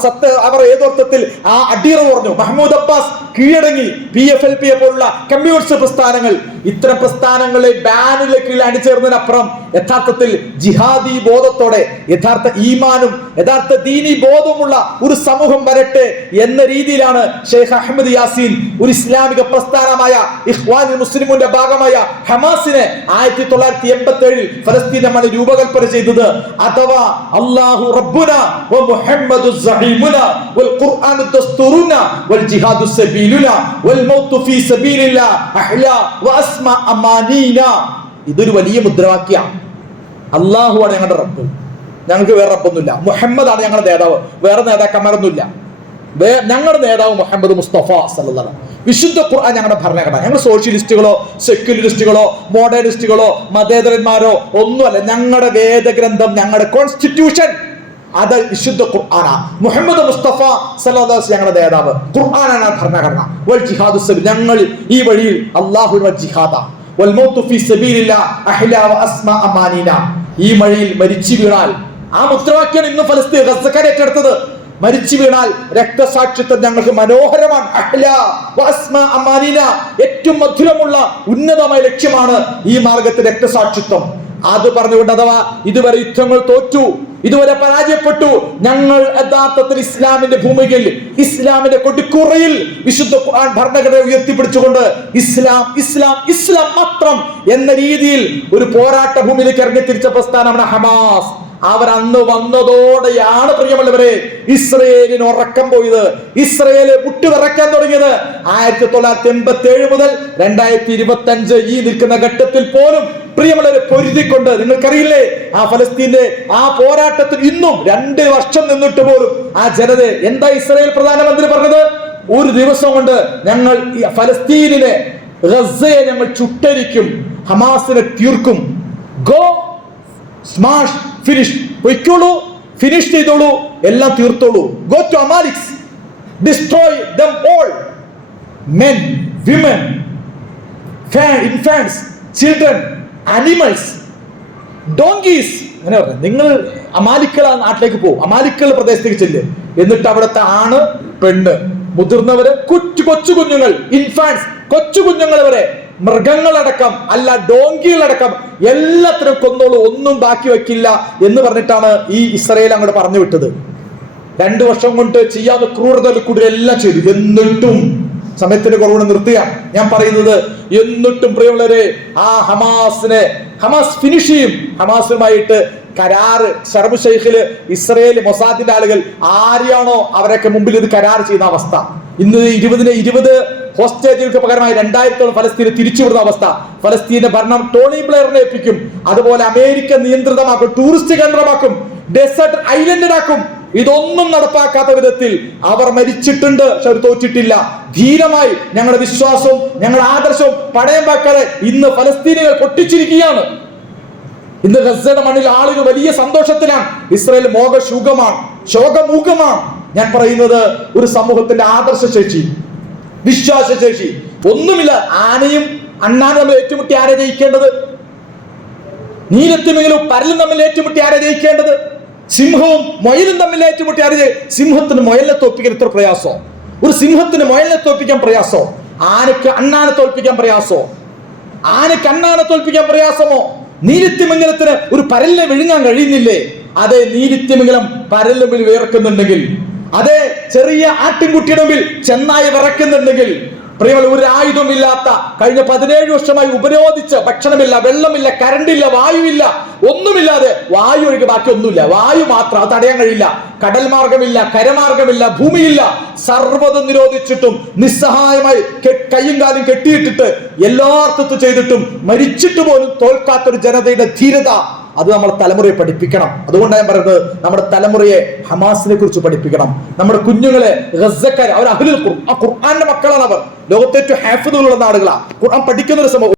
ഏതോർത്ഥത്തിൽ ആ അടിയറ പറഞ്ഞു. മഹ്മൂദ് അബ്ബാസ് കീഴടങ്ങി. PFLP പോലുള്ള കമ്മ്യൂണിസ്റ്റ് പ്രസ്ഥാനങ്ങൾ, ഇത്തരം പ്രസ്ഥാനങ്ങളെ ബാനിലേക്ക് അണിചേർന്നതിനപ്പുറം യഥാർത്ഥത്തിൽ ജിഹാദി ബോധത്തോടെ, യഥാർത്ഥ ഈമാനും യഥാർത്ഥ ദീനി ബോധവുമുള്ള ഒരു സമൂഹം വരട്ടെ എന്ന രീതിയിലാണ് ഷെയ്ഖ് അഹമ്മദ് യാസീൻ ഒരു ഇസ്ലാമിക പ്രസ്ഥാനമായ ഇഖ്വാനുൽ മുസ്ലിമൂന്റെ ഭാഗമായ ഹമാസിനെ 1987 ഫലസ്തീൻ നമ്മൾ രൂപകൽപ്പന ചെയ്തത്. അഥവാ അല്ലാഹു റബ്ബുന വ മുഹമ്മദു സഈമുന വൽ ഖുർആനു ദസ്തൂറുന വൽ ജിഹാദു സബീലുന വൽ മൗതു ഫീ സബീലില്ലാ അഹ്ലാ വ അസ്മാ അമാനീന. ഇതൊരു വലിയ മുദ്രാവാക്യമാണ്. അല്ലാഹുവാണ് ഞങ്ങളുടെ റബ്ബ്, ഞങ്ങൾക്ക് വേറെ റബ്ബൊന്നുമില്ല. മുഹമ്മദാണ് ഞങ്ങളുടെ നേതാവ്, വേറെ നേതാക്കന്മാരൊന്നുമില്ല. ഞങ്ങളുടെ നേതാവ് മുഹമ്മദ് മുസ്തഫ സല്ലല്ലാഹു അലൈഹി വസല്ലം. വിശുദ്ധ ഖുർആൻ ഞങ്ങളുടെ ഭരണഘടന. ഞങ്ങൾ സോഷ്യലിസ്റ്റുകളോ സെക്യുലറിസ്റ്റുകളോ മോഡേണിസ്റ്റുകളോ മതേതരന്മാരോ ഒന്നുമല്ല. ഞങ്ങളുടെ വേദഗ്രന്ഥം, ഞങ്ങളുടെ കോൺസ്റ്റിറ്റ്യൂഷൻ അത് വിശുദ്ധ ഖുർആനാ. മുഹമ്മദ് മുസ്തഫ സല്ലല്ലാഹു അലൈഹി വസല്ലം ഞങ്ങളുടെ നേതാവ്. ഖുർആനാണ് ഭരണഘടന. വൽ ജിഹാദു സബീൽ, ഞങ്ങൾ ഈ വഴിയിൽ അല്ലാഹുവിന്റെ ജിഹാദ. വൽ മൗതു ഫീ സബീലില്ലാ അഹ്ലാ വ അസ്മാ അമാനീന. ഈ വഴിയിൽ മരിച്ചു വീണാൽ, ആ മുദ്രാവാക്യമാണ് ഇന്ന് ഫലസ്തീൻ ഗസക്കാർ ഏറ്റെടുത്തത്. മരിച്ചു വീണാൽ രക്തസാക്ഷിത്വം ഞങ്ങൾക്ക് മനോഹരമാണ്. അഹ്ലാ വ അസ്മാ അമാനീന, ഏറ്റവും മധുരമുള്ള ഉന്നതമായ ലക്ഷ്യമാണ് ഈ മാർഗത്തിൽ രക്തസാക്ഷിത്വം. അത് പറഞ്ഞുകൊണ്ട് അഥവാ ഇതുവരെ യുദ്ധങ്ങൾ തോറ്റു, ഇതുവരെ പരാജയപ്പെട്ടു, ഞങ്ങൾ യഥാർത്ഥത്തിൽ ഇസ്ലാമിന്റെ ഭൂമികയിൽ, ഇസ്ലാമിന്റെ കൊടിക്കുറയിൽ വിശുദ്ധ ഖുർആൻ ഭരണഘടന ഉയർത്തിപ്പിടിച്ചുകൊണ്ട് ഇസ്ലാം ഇസ്ലാം ഇസ്ലാം മാത്രം എന്ന രീതിയിൽ ഒരു പോരാട്ട ഭൂമിയിലേക്ക് ഇറങ്ങി തിരിച്ച പ്രസ്ഥാനമാണ് ഹമാസ്. അവർ അന്ന് വന്നതോടെയാണ് പ്രിയമുള്ളവരെ ഇസ്രയേലിന് ഉറക്കം പോയത്, ഇസ്രയേല് മുട്ടുവിറക്കാൻ തുടങ്ങിയത്. 1987 മുതൽ 2025 ഈ നിൽക്കുന്ന ഘട്ടത്തിൽ പോലും പ്രിയമുള്ളവരെ പൊരുതിക്കൊണ്ട്, നിങ്ങൾക്കറിയില്ലേ ആ ഫലസ്തീന്റെ ആ പോരാട്ടത്തിൽ ഇന്നും 2 വർഷം നിന്നിട്ട് പോലും ആ ജനത എന്താ ഇസ്രയേൽ പ്രധാനമന്ത്രി പറഞ്ഞത്? ഒരു ദിവസം കൊണ്ട് ഞങ്ങൾ ഫലസ്തീനിനെ, ഗസയെ ഞങ്ങൾ ചുട്ടരിക്കും, ഹമാസിനെ തീർക്കും. ഗോ സ്മാഷ് ഫിനിഷ്, പൊയ്ക്കോളൂ, ഫിനിഷ് ചെയ്തോളൂ, എല്ലാം തീർത്തോളൂ. Go to Amaleks, destroy them all, men, women, infants, children, animals, donkeys. അങ്ങനെ പറഞ്ഞു, നിങ്ങൾ അമാലിക്കൾ ആ നാട്ടിലേക്ക് പോകും, അമാലിക്കൾ പ്രദേശത്തേക്ക് ചെല്ല്. എന്നിട്ട് അവിടുത്തെ ആണ്, പെണ്ണ്, മുതിർന്നവര്, കൊച്ചു കുഞ്ഞുങ്ങൾ, ഇൻഫാന്റ്സ്, കൊച്ചു കുഞ്ഞുങ്ങൾ വരെ, മൃഗങ്ങളടക്കം, അല്ല ഡോങ്കികളടക്കം എല്ലാത്തിനും കൊന്നോളൂ, ഒന്നും ബാക്കി വെക്കില്ല എന്ന് പറഞ്ഞിട്ടാണ് ഈ ഇസ്രയേൽ അങ്ങോട്ട് പറഞ്ഞു വിട്ടത്. 2 വർഷം കൊണ്ട് ചെയ്യാവുന്ന ക്രൂരതകൾ കൂടുതൽ എല്ലാം ചെയ്തു. എന്നിട്ടും സമയത്തിന് കുറവുകൊണ്ട് നിർത്തുക ഞാൻ പറയുന്നത്, എന്നിട്ടും പ്രിയമുള്ളവരെ ആ ഹമാസ് ഫിനിഷ് ചെയ്യും. ഹമാസുമായിട്ട് കരാറ്, ഷർമു ഷെയ്ഖില് ഇസ്രയേൽ മൊസാദിന്റെ ആളുകൾ ആരെയാണോ അവരൊക്കെ മുമ്പിൽ ഇത് കരാർ ചെയ്യുന്ന അവസ്ഥ. ഇന്ന് 20 ഹോസ്റ്റേജുകൾക്ക് പകരമായി 2000 ഫലസ്തീന് തിരിച്ചുവിടുന്ന അവസ്ഥ. ഫലസ്തീന്റെ ഭരണം ടോണി ബ്ലെയറിനെ ഏൽപ്പിക്കും. അതുപോലെ അമേരിക്ക നിയന്ത്രിതമാക്കും, ടൂറിസ്റ്റ് കേന്ദ്രമാക്കും, ഡെസേർട്ട് ഐലൻഡിലാക്കും. ഇതൊന്നും നടപ്പാക്കാത്ത വിധത്തിൽ അവർ മരിച്ചിട്ടുണ്ട്, പക്ഷെ അവർ തോറ്റിട്ടില്ല. ധീരമായി ഞങ്ങളുടെ വിശ്വാസവും ഞങ്ങളുടെ ആദർശവും പടയം വെക്കാതെ ഇന്ന് ഫലസ്തീനികൾ പൊട്ടിച്ചിരിക്കുകയാണ്. ഇന്ന് ഗസയുടെ മണ്ണിൽ ആളുകൾ വലിയ സന്തോഷത്തിലാണ്. ഇസ്രായേൽ ശോകമൂകമാണ്. ഞാൻ പറയുന്നത് ഒരു സമൂഹത്തിന്റെ ആദർശശേഷി, വിശ്വാസശേഷി ഒന്നുമില്ല. ആനയും അണ്ണാനും തമ്മിൽ ഏറ്റുമുട്ടി ആരെ ജയിക്കേണ്ടത്? നീലത്തിമിലും പരലും തമ്മിൽ ഏറ്റുമുട്ടി ആരെ ജയിക്കേണ്ടത്? സിംഹവും മുയലും തമ്മിൽ ഏറ്റുമുട്ടി ആരെ? സിംഹത്തിന് മുയലിനെ തോൽപ്പിക്കാൻ ഇത്ര പ്രയാസോ? ഒരു സിംഹത്തിന് മുയലിനെ തോൽപ്പിക്കാൻ പ്രയാസോ? ആനയ്ക്ക് അണ്ണാനെ തോൽപ്പിക്കാൻ പ്രയാസോ? ആനയ്ക്ക് അണ്ണാനെ തോൽപ്പിക്കാൻ പ്രയാസമോ? നീലിത്തിമിംഗലത്തിന് ഒരു പരലിനെ വിഴുങ്ങാൻ കഴിയുന്നില്ലേ? അതേ നീലിത്തിമിംഗലം പരലിന് മുമ്പിൽ വിയർക്കുന്നുണ്ടെങ്കിൽ, അതേ ചെറിയ ആട്ടിൻകുട്ടിയുടെ മുമ്പിൽ ചെന്നായി വിറക്കുന്നുണ്ടെങ്കിൽ, പ്രിയമുള്ള ഒരു ആയുധമില്ലാത്ത കഴിഞ്ഞ 17 വർഷമായി ഉപരോധിച്ച് ഭക്ഷണമില്ല, വെള്ളമില്ല, കറണ്ടില്ല, വായുവില്ല, ഒന്നുമില്ലാതെ, വായു ഒഴികെ ബാക്കി ഒന്നുമില്ല, വായു മാത്രം, അത് തടയാൻ കഴിയില്ല. കടൽ മാർഗമില്ല, കരമാർഗമില്ല, ഭൂമിയില്ല, സർവ്വതും നിരോധിച്ചിട്ടും നിസ്സഹായമായി കയ്യും കാലും കെട്ടിയിട്ടിട്ട് എല്ലാ അർത്ഥത്തും ചെയ്തിട്ടും മരിച്ചിട്ട് പോലും തോൽക്കാത്തൊരു ജനതയുടെ ധീരത, അത് നമ്മൾ തലമുറയെ പഠിപ്പിക്കണം. അതുകൊണ്ടാണ് ഞാൻ പറയുന്നത്, നമ്മുടെ തലമുറയെ ഹമാസിനെ കുറിച്ച് പഠിപ്പിക്കണം. നമ്മുടെ കുഞ്ഞുങ്ങളെ ഗസക്കാർ, അവർ അഹ്ലുൽ ഖുർആൻ, ഖുർആന്റെ മക്കളാണ് അവർ. ലോകത്തെ ഏറ്റവും ഹാഫിദുകളുള്ള നാടുകളാണ്. ഖുർആൻ പഠിക്കുന്ന ഒരു സമൂഹം.